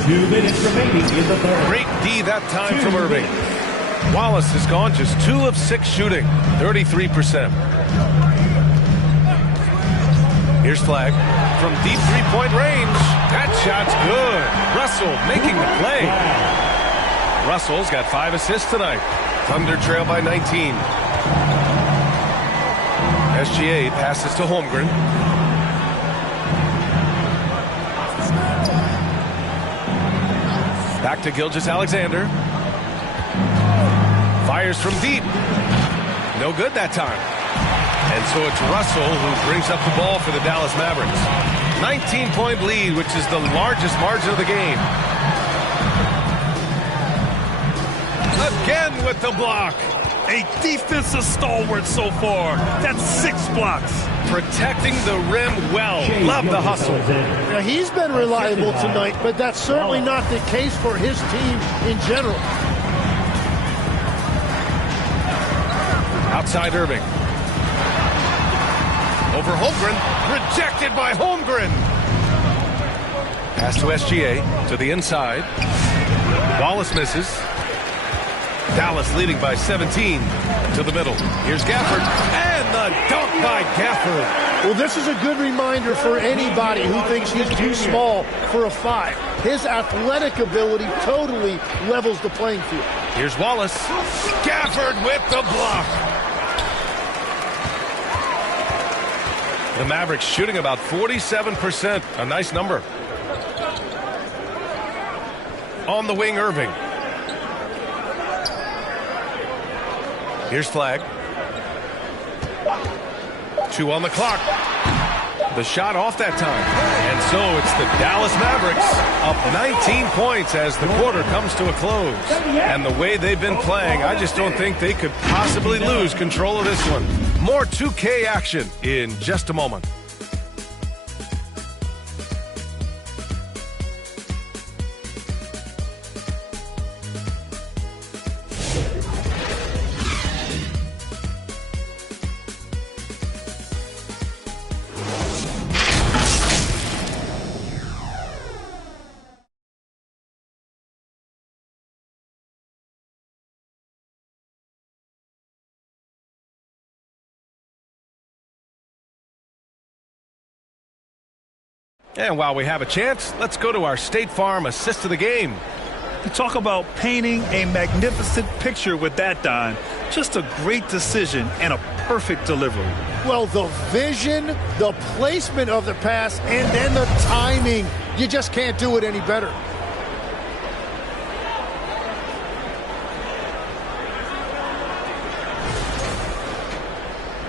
2 minutes remaining in the third. Great D that time from Irving. Wallace has gone just 2 of 6 shooting, 33%. Here's Flag from deep three-point range. That shot's good. Russell making the play. Russell's got 5 assists tonight. Thunder trail by 19. SGA passes to Holmgren. Back to Gilgeous-Alexander. Fires from deep. No good that time. And so it's Russell who brings up the ball for the Dallas Mavericks. 19-point lead, which is the largest margin of the game. Again with the block. A defensive stalwart so far. That's 6 blocks. Protecting the rim well. Love the hustle. Now, he's been reliable tonight, but that's certainly not the case for his team in general. Outside Irving. Over Holmgren. Rejected by Holmgren. Pass to SGA. To the inside. Wallace misses. Dallas leading by 17 to the middle. Here's Gafford, and the dunk by Gafford. Well, this is a good reminder for anybody who thinks he's too small for a 5. His athletic ability totally levels the playing field. Here's Wallace. Gafford with the block. The Mavericks shooting about 47%. A nice number. On the wing, Irving. Here's Flag. 2 on the clock. The shot off that time. And so it's the Dallas Mavericks up 19 points as the quarter comes to a close. And the way they've been playing, I just don't think they could possibly lose control of this one. More 2K action in just a moment. And while we have a chance, let's go to our State Farm assist of the game. You talk about painting a magnificent picture with that, Don. Just a great decision and a perfect delivery. Well, the vision, the placement of the pass, and then the timing. You just can't do it any better.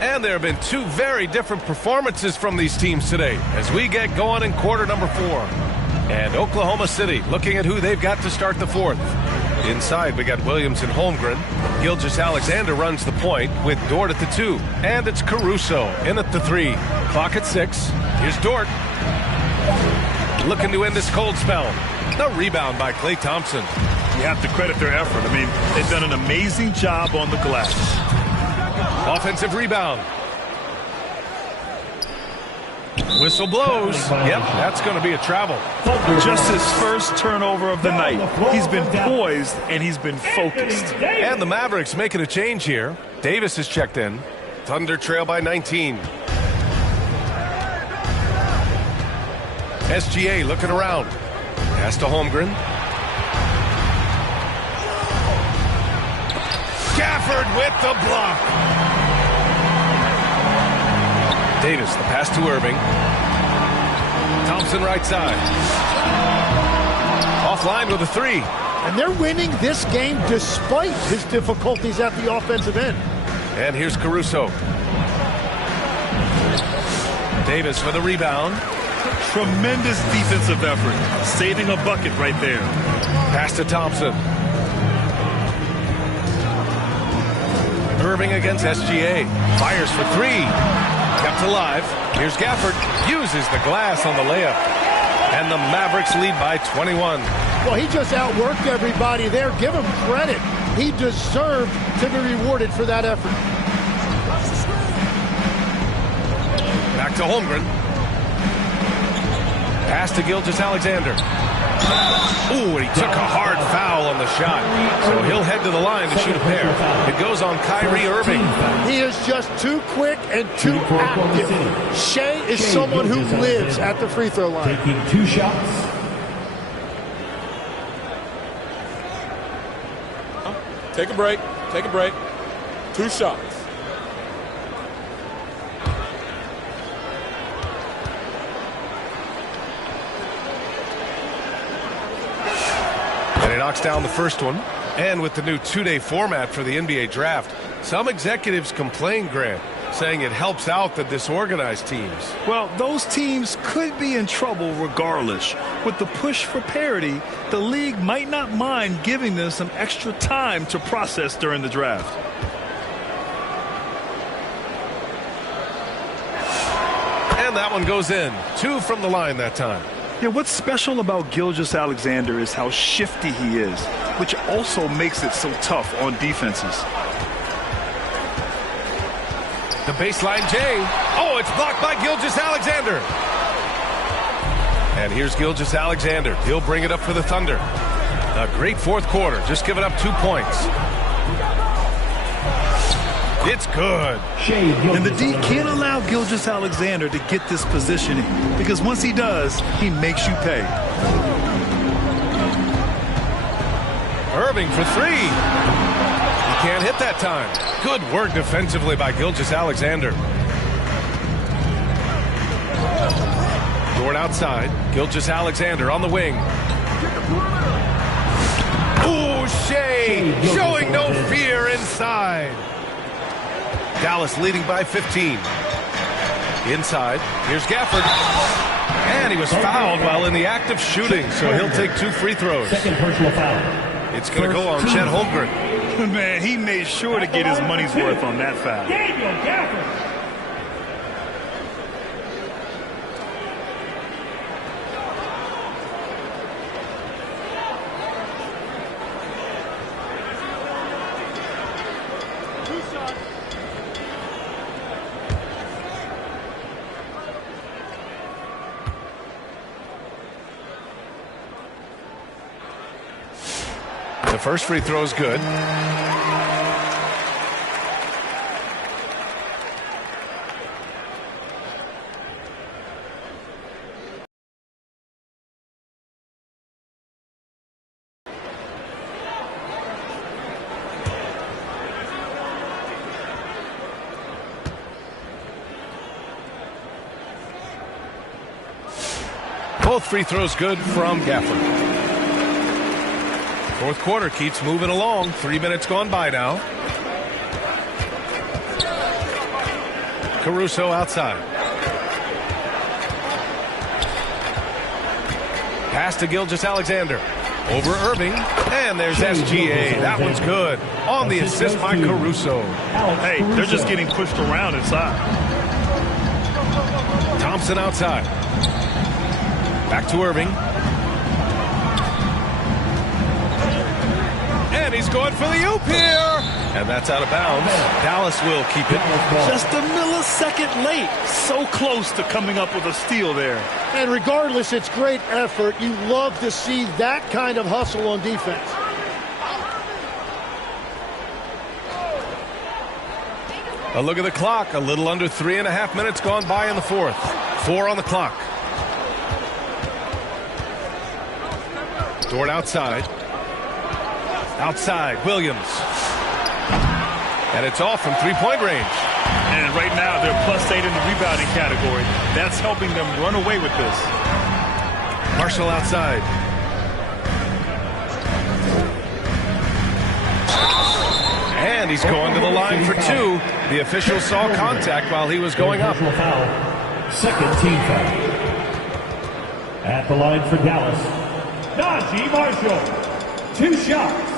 And there have been 2 very different performances from these teams today as we get going in quarter number 4. And Oklahoma City looking at who they've got to start the 4th. Inside, we got Williams and Holmgren. Gilgeous-Alexander runs the point with Dort at the 2. And it's Caruso in at the 3. Clock at 6. Here's Dort. Looking to end this cold spell. A rebound by Klay Thompson. You have to credit their effort. I mean, they've done an amazing job on the glass. Offensive rebound. Whistle blows. Yep, that's going to be a travel. Just his first turnover of the night. He's been poised and he's been focused. And the Mavericks making a change here. Davis is checked in. Thunder trail by 19. SGA looking around. Pass to Holmgren. Gafford with the block. Davis, the pass to Irving. Thompson right side. Offline with a 3. And they're winning this game despite his difficulties at the offensive end. And here's Caruso. Davis for the rebound. Tremendous defensive effort. Saving a bucket right there. Pass to Thompson. Irving against SGA. Fires for 3. Kept alive. Here's Gafford. Uses the glass on the layup. And the Mavericks lead by 21. Well, he just outworked everybody there. Give him credit. He deserved to be rewarded for that effort. Back to Holmgren. Pass to Gilgeous-Alexander. Ooh, and he took a hard foul on the shot. So he'll head to the line to shoot a pair. It goes on Kyrie Irving. He is just too quick and too active. Shea is someone who lives at the free throw line. Taking 2 shots. Take a break. Take a break. 2 shots. knocks down the first one. And with the new two-day format for the NBA draft, some executives complain, Grant, saying it helps out the disorganized teams. Well, those teams could be in trouble regardless. With the push for parity, the league might not mind giving them some extra time to process during the draft. And that one goes in. 2 from the line that time. Yeah, what's special about Gilgeous-Alexander is how shifty he is, which also makes it so tough on defenses. The baseline J. Oh, it's blocked by Gilgeous-Alexander. And here's Gilgeous-Alexander. He'll bring it up for the Thunder. A great fourth quarter, just giving up 2 points. It's good. And the D can't allow Gilgeous-Alexander to get this positioning, because once he does, he makes you pay. Irving for 3. He can't hit that time. Good work defensively by Gilgeous-Alexander. Dort outside. Gilgeous-Alexander on the wing. Ooh, Shea showing no fear inside. Dallas leading by 15. Inside, here's Gafford. And he was fouled while in the act of shooting, so he'll take 2 free throws. Second personal foul. It's going to go on Chet Holmgren. Man, he made sure to get his money's worth on that foul. Daniel Gafford. The first free throw is good. Both free throws good from Gafford. Fourth quarter keeps moving along. 3 minutes gone by now. Caruso outside. Pass to Gilgeous-Alexander. Over Irving. And there's SGA. That one's good. On the assist by Caruso. Hey, they're just getting pushed around inside. Thompson outside. Back to Irving. And he's going for the oop here. And that's out of bounds. Dallas will keep it. Just a millisecond late. So close to coming up with a steal there. And regardless, it's great effort. You love to see that kind of hustle on defense. A look at the clock. A little under 3.5 minutes gone by in the fourth. 4 on the clock. Dort outside. Outside, Williams. And it's off from three-point range. And right now, they're +8 in the rebounding category. That's helping them run away with this. Marshall outside. And he's going to the line for 2. The official saw contact while he was going up. Second team foul. At the line for Dallas, Najee Marshall. 2 shots.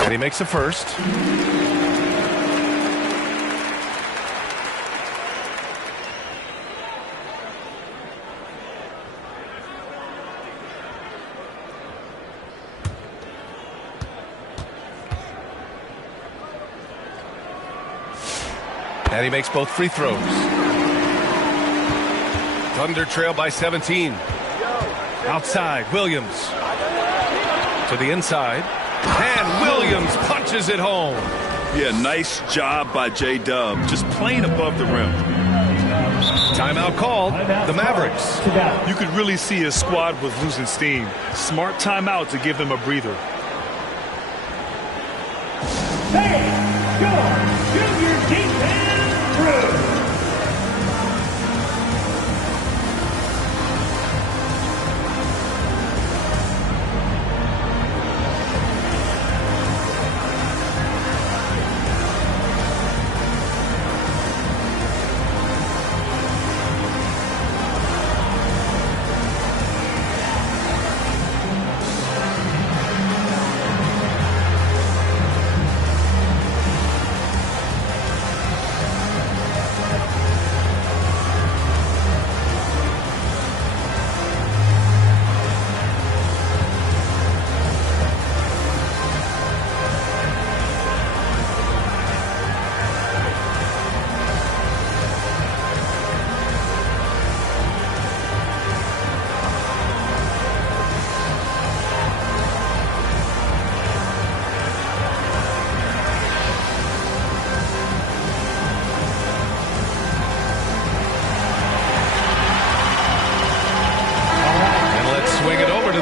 And he makes the first. And he makes both free throws. Thunder trail by 17. Outside, Williams. To the inside. And Williams punches it home. Yeah, nice job by J-Dub. Just playing above the rim. Timeout called. The Mavericks. You could really see his squad was losing steam. Smart timeout to give them a breather. Hey, your junior defense crew.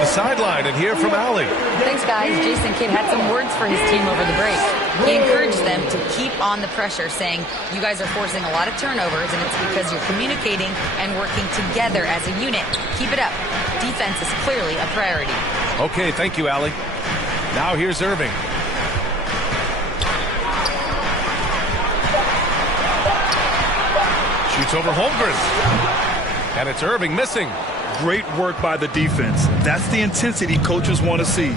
Sideline and hear from Allie. Thanks, guys. Jason Kidd had some words for his team over the break. He encouraged them to keep on the pressure, saying, you guys are forcing a lot of turnovers, and it's because you're communicating and working together as a unit. Keep it up. Defense is clearly a priority. Okay, thank you, Allie. Now here's Irving. Shoots over Holmgren. And it's Irving missing. Great work by the defense. That's the intensity coaches want to see.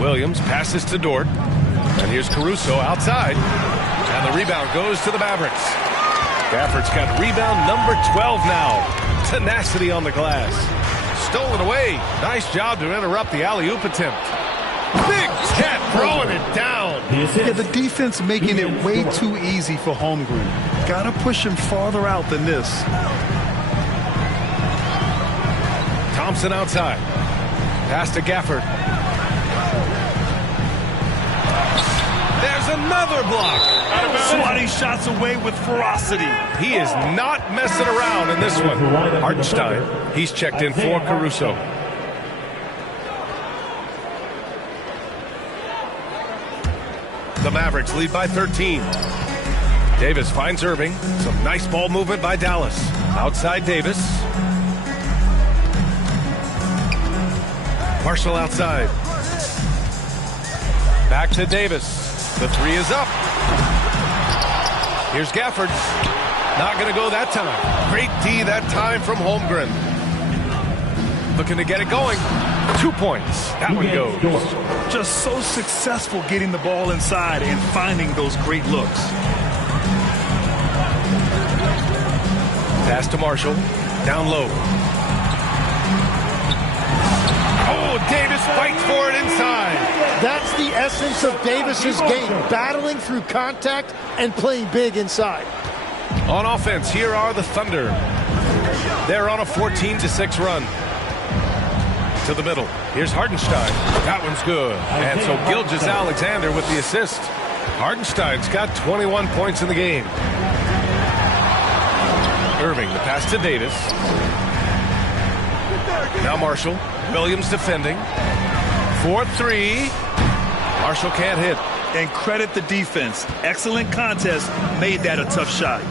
Williams passes to Dort. And here's Caruso outside. And the rebound goes to the Mavericks. Gafford's got rebound number 12 now. Tenacity on the glass. Stolen away. Nice job to interrupt the alley-oop attempt. Big Cat throwing it down. Yeah, the defense making it way too easy for Holmgren. Gotta push him farther out than this. Thompson outside. Pass to Gafford. There's another block. Swatting shots away with ferocity. He is not messing around in this one. Hartenstein, he's checked in for Caruso. The Mavericks lead by 13. Davis finds Irving. Some nice ball movement by Dallas. Outside Davis. Marshall outside. Back to Davis. The three is up. Here's Gafford. Not going to go that time. Great D that time from Holmgren. Looking to get it going. 2 points. That one goes. Just so successful getting the ball inside and finding those great looks. Pass to Marshall. Down low. Oh, Davis fights for it inside. That's the essence of Davis's game. Battling through contact and playing big inside. On offense, here are the Thunder. They're on a 14-6 run. To the middle. Here's Hartenstein. That one's good. And so Gilgeous-Alexander with the assist. Hartenstein's got 21 points in the game. Irving, the pass to Davis. Now Marshall. Williams defending. 4-3. Marshall can't hit. And credit the defense. Excellent contest. Made that a tough shot.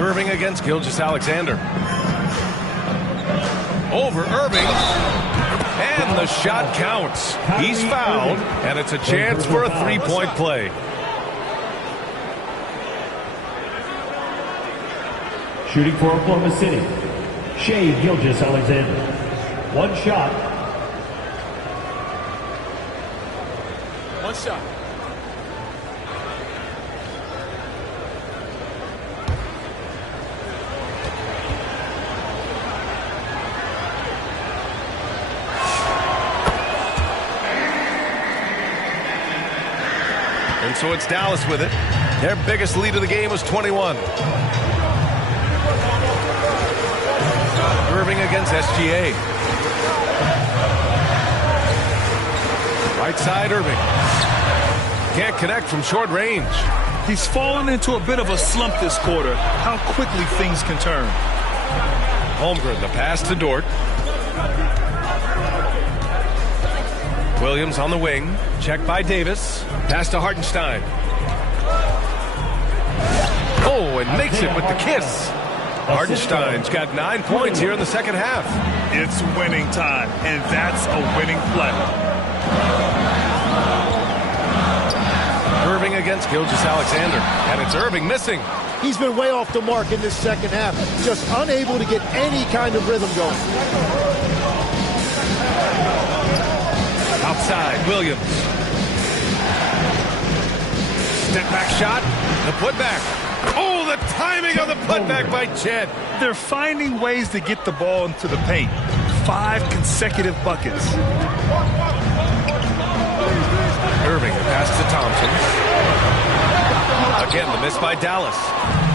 Irving against Gilgeous-Alexander. Over Irving. And the shot counts. He's fouled. And it's a chance for a three-point play. Shooting for Oklahoma City, Shea Gilgeous-Alexander. One shot. One shot. And so it's Dallas with it. Their biggest lead of the game was 21. Irving against SGA. Right side, Irving. Can't connect from short range. He's fallen into a bit of a slump this quarter. How quickly things can turn. Holmgren, the pass to Dort. Williams on the wing. Check by Davis. Pass to Hartenstein. Oh, and makes it with the kiss. Hartenstein's got 9 points here in the second half. It's winning time, and that's a winning play. Irving against Gilgeous-Alexander, and it's Irving missing. He's been way off the mark in this second half, just unable to get any kind of rhythm going. Outside, Williams. Step back shot, the putback. Oh, the timing on the putback by Chet. They're finding ways to get the ball into the paint. 5 consecutive buckets. Irving, the pass to Thompson. Again, the miss by Dallas.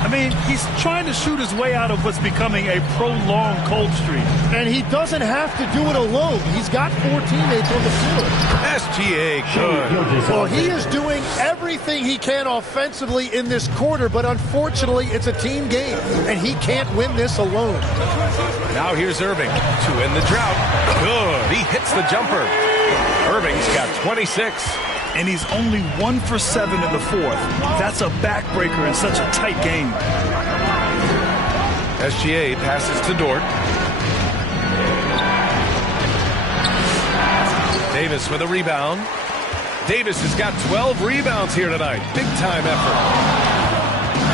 I mean, he's trying to shoot his way out of what's becoming a prolonged cold streak. And he doesn't have to do it alone. He's got 4 teammates on the floor. SGA, good. Well, he is doing everything he can offensively in this quarter, but unfortunately, it's a team game, and he can't win this alone. Now here's Irving to end the drought. Good. He hits the jumper. Irving's got 26. And he's only 1 for 7 in the fourth. That's a backbreaker in such a tight game. SGA passes to Dort. Davis with a rebound. Davis has got 12 rebounds here tonight. Big time effort.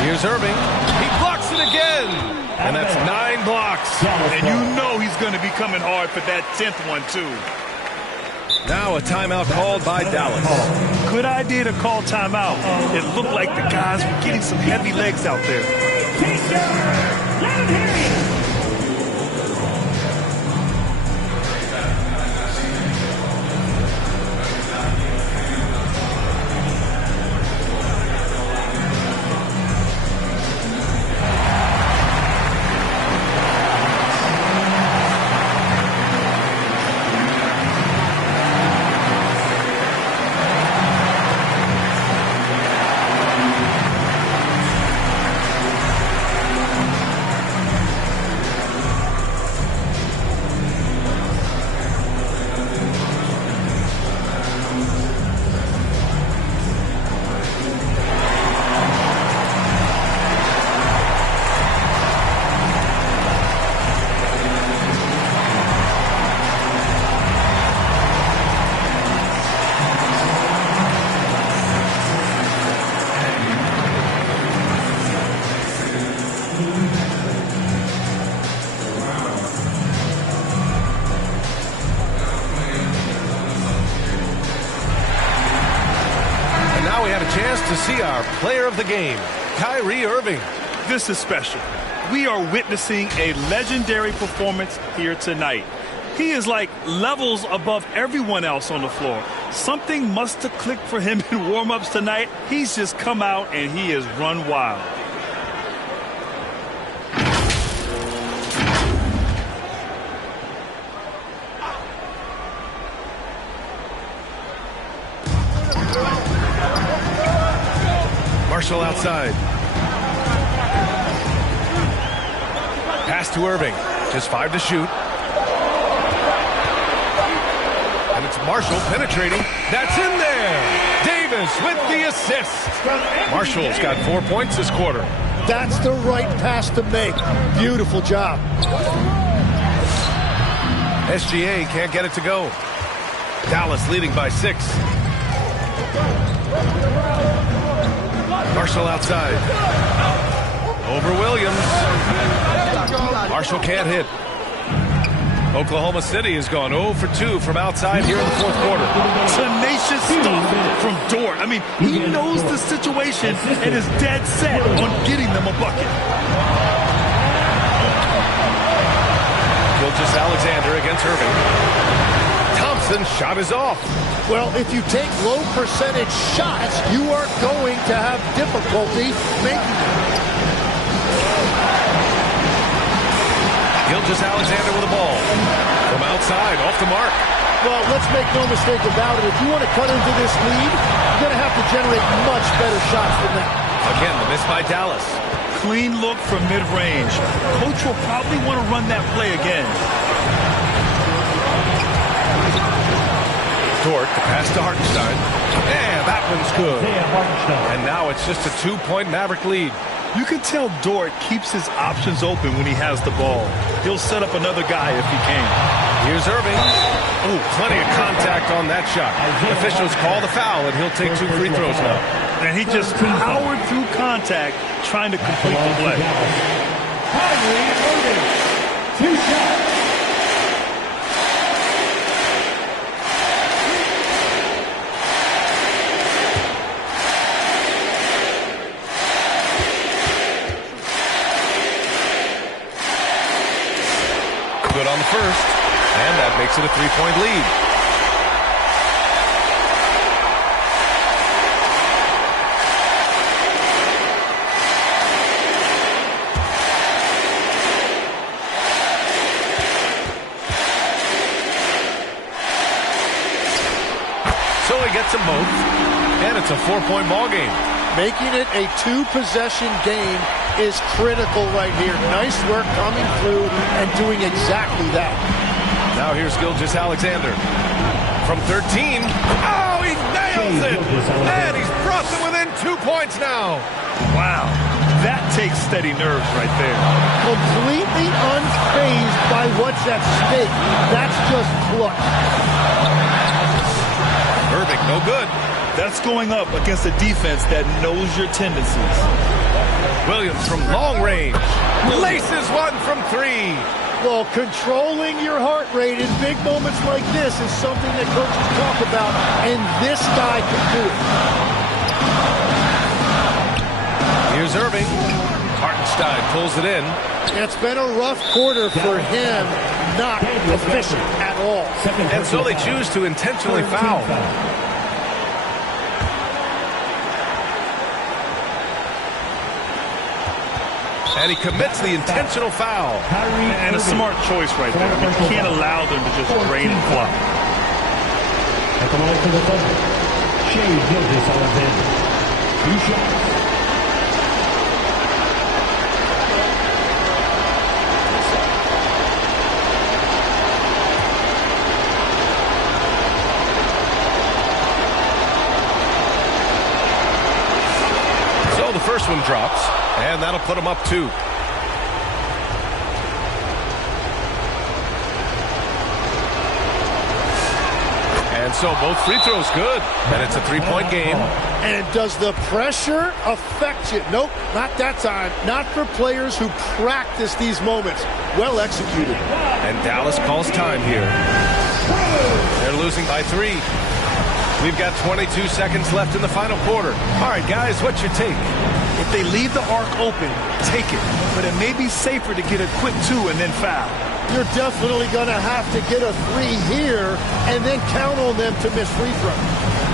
Here's Irving. He blocks it again. And that's 9 blocks. And you know he's going to be coming hard for that 10th one, too. Now a timeout called by Dallas. Good idea to call timeout. It looked like the guys were getting some heavy legs out there. To see our player of the game, Kyrie Irving. This is special. We are witnessing a legendary performance here tonight. He is like levels above everyone else on the floor. Something must have clicked for him in warm-ups tonight. He's just come out and he has run wild. Marshall outside. Pass to Irving. Just 5 to shoot. And it's Marshall penetrating. That's in there. Davis with the assist. Marshall's got 4 points this quarter. That's the right pass to make. Beautiful job. SGA can't get it to go. Dallas leading by 6. Marshall outside. Over Williams. Marshall can't hit. Oklahoma City has gone 0 for 2 from outside here in the fourth quarter. Tenacious stuff from Dort. I mean, he knows the situation and is dead set on getting them a bucket. Gilgeous-Alexander against Irving. Thompson's shot is off. Well, if you take low percentage shots, you are going to have difficulty making them. Gilgeous-Alexander with the ball. From outside, off the mark. Well, let's make no mistake about it. If you want to cut into this lead, you're going to have to generate much better shots than that. Again, the miss by Dallas. Clean look from mid-range. Coach will probably want to run that play again. Dort, the pass to Hartenstein. Yeah, that one's good. And now it's just a 2-point Maverick lead. You can tell Dort keeps his options open when he has the ball. He'll set up another guy if he can. Here's Irving. Oh, plenty of contact on that shot. Officials call the foul, and he'll take 2 free throws now. And he just powered through contact trying to complete the play. Irving, 2 shots. Good on the first, and that makes it a 3-point lead. So he gets them both, and it's a 4-point ball game. Making it a 2-possession game is critical right here. Nice work coming through and doing exactly that. Now here's Gilgeous-Alexander from 13. Oh, he nails it! And he's brought them within 2 points now. Wow, that takes steady nerves right there. Completely unfazed by what's at stake. That's just clutch. Irving, no good. That's going up against a defense that knows your tendencies. Williams from long range. Laces one from 3. Well, controlling your heart rate in big moments like this is something that coaches talk about, and this guy can do it. Here's Irving. Hartenstein pulls it in. It's been a rough quarter for him, not efficient at all. And so they choose to intentionally foul. And he commits the intentional foul. And a smart choice right there. You can't allow them to just drain and fly. At the line for the Thunder, Gilgeous-Alexander. 2 shots. So the first one drops. And that'll put him up 2. And so both free throws good. And it's a 3-point game. And does the pressure affect you? Nope, not that time. Not for players who practice these moments. Well executed. And Dallas calls time here. They're losing by 3. We've got 22 seconds left in the final quarter. All right, guys, what's your take? If they leave the arc open, take it. But it may be safer to get a quick 2 and then foul. You're definitely going to have to get a 3 here and then count on them to miss free throws.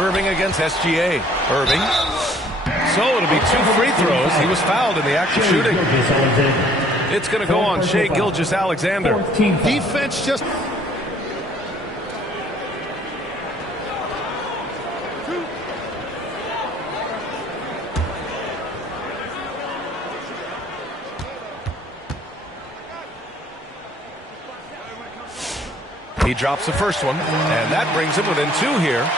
Irving against SGA. Irving. So it'll be 2 free throws. He was fouled in the act of shooting. It's going to go on Shai Gilgeous-Alexander. Defense just... He drops the first one, and that brings him within 2 here.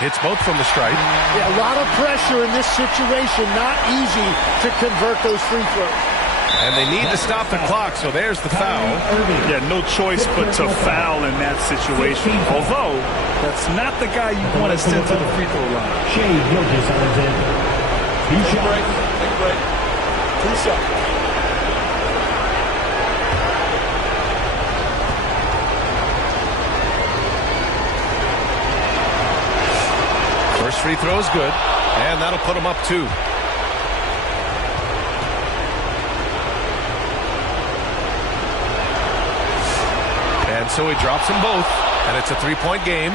Hits both from the stripe. Yeah, a lot of pressure in this situation. Not easy to convert those free throws. And they need to stop the clock, so there's the foul. Yeah, no choice but to foul in that situation. Although, that's not the guy you want to send to the free throw line. Shea Gilgeous-Alexander. Take a break. 2 seconds. First free throw is good, and that'll put him up 2. And so he drops them both, and it's a 3-point game.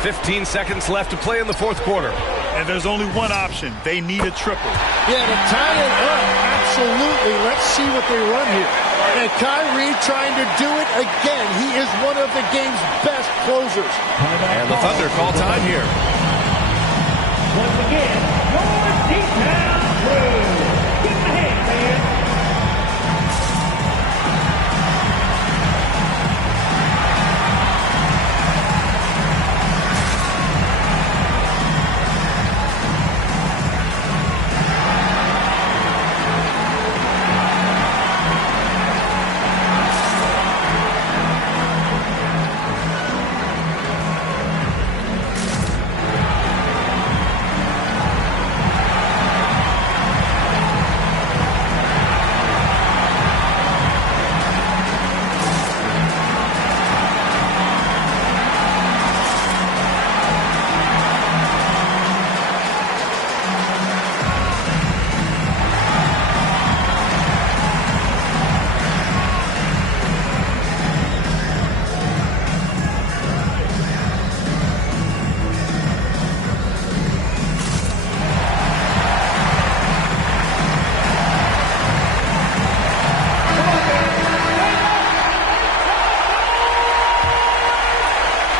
15 seconds left to play in the fourth quarter. And there's only one option. They need a triple. Yeah, to tie it up, absolutely. Let's see what they run here. And Kyrie trying to do it again. He is one of the game's best closers. And the Thunder call time here. Once again, your D-Town crew. Get the hand, man.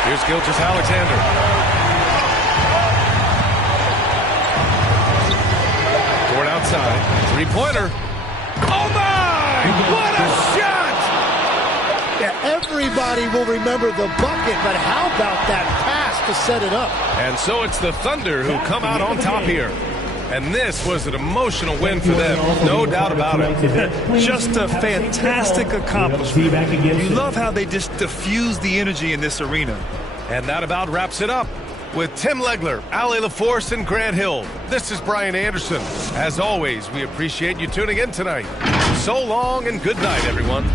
Here's Gilgeous-Alexander. Toward outside. 3-pointer. Oh, my! What a shot! Yeah, everybody will remember the bucket, but how about that pass to set it up? And so it's the Thunder who come out on top here. And this was an emotional win for them, no doubt about it. Just a fantastic accomplishment. You love how they just diffuse the energy in this arena. And that about wraps it up. With Tim Legler, Allie LaForce, and Grant Hill, this is Brian Anderson. As always, we appreciate you tuning in tonight. So long and good night, everyone.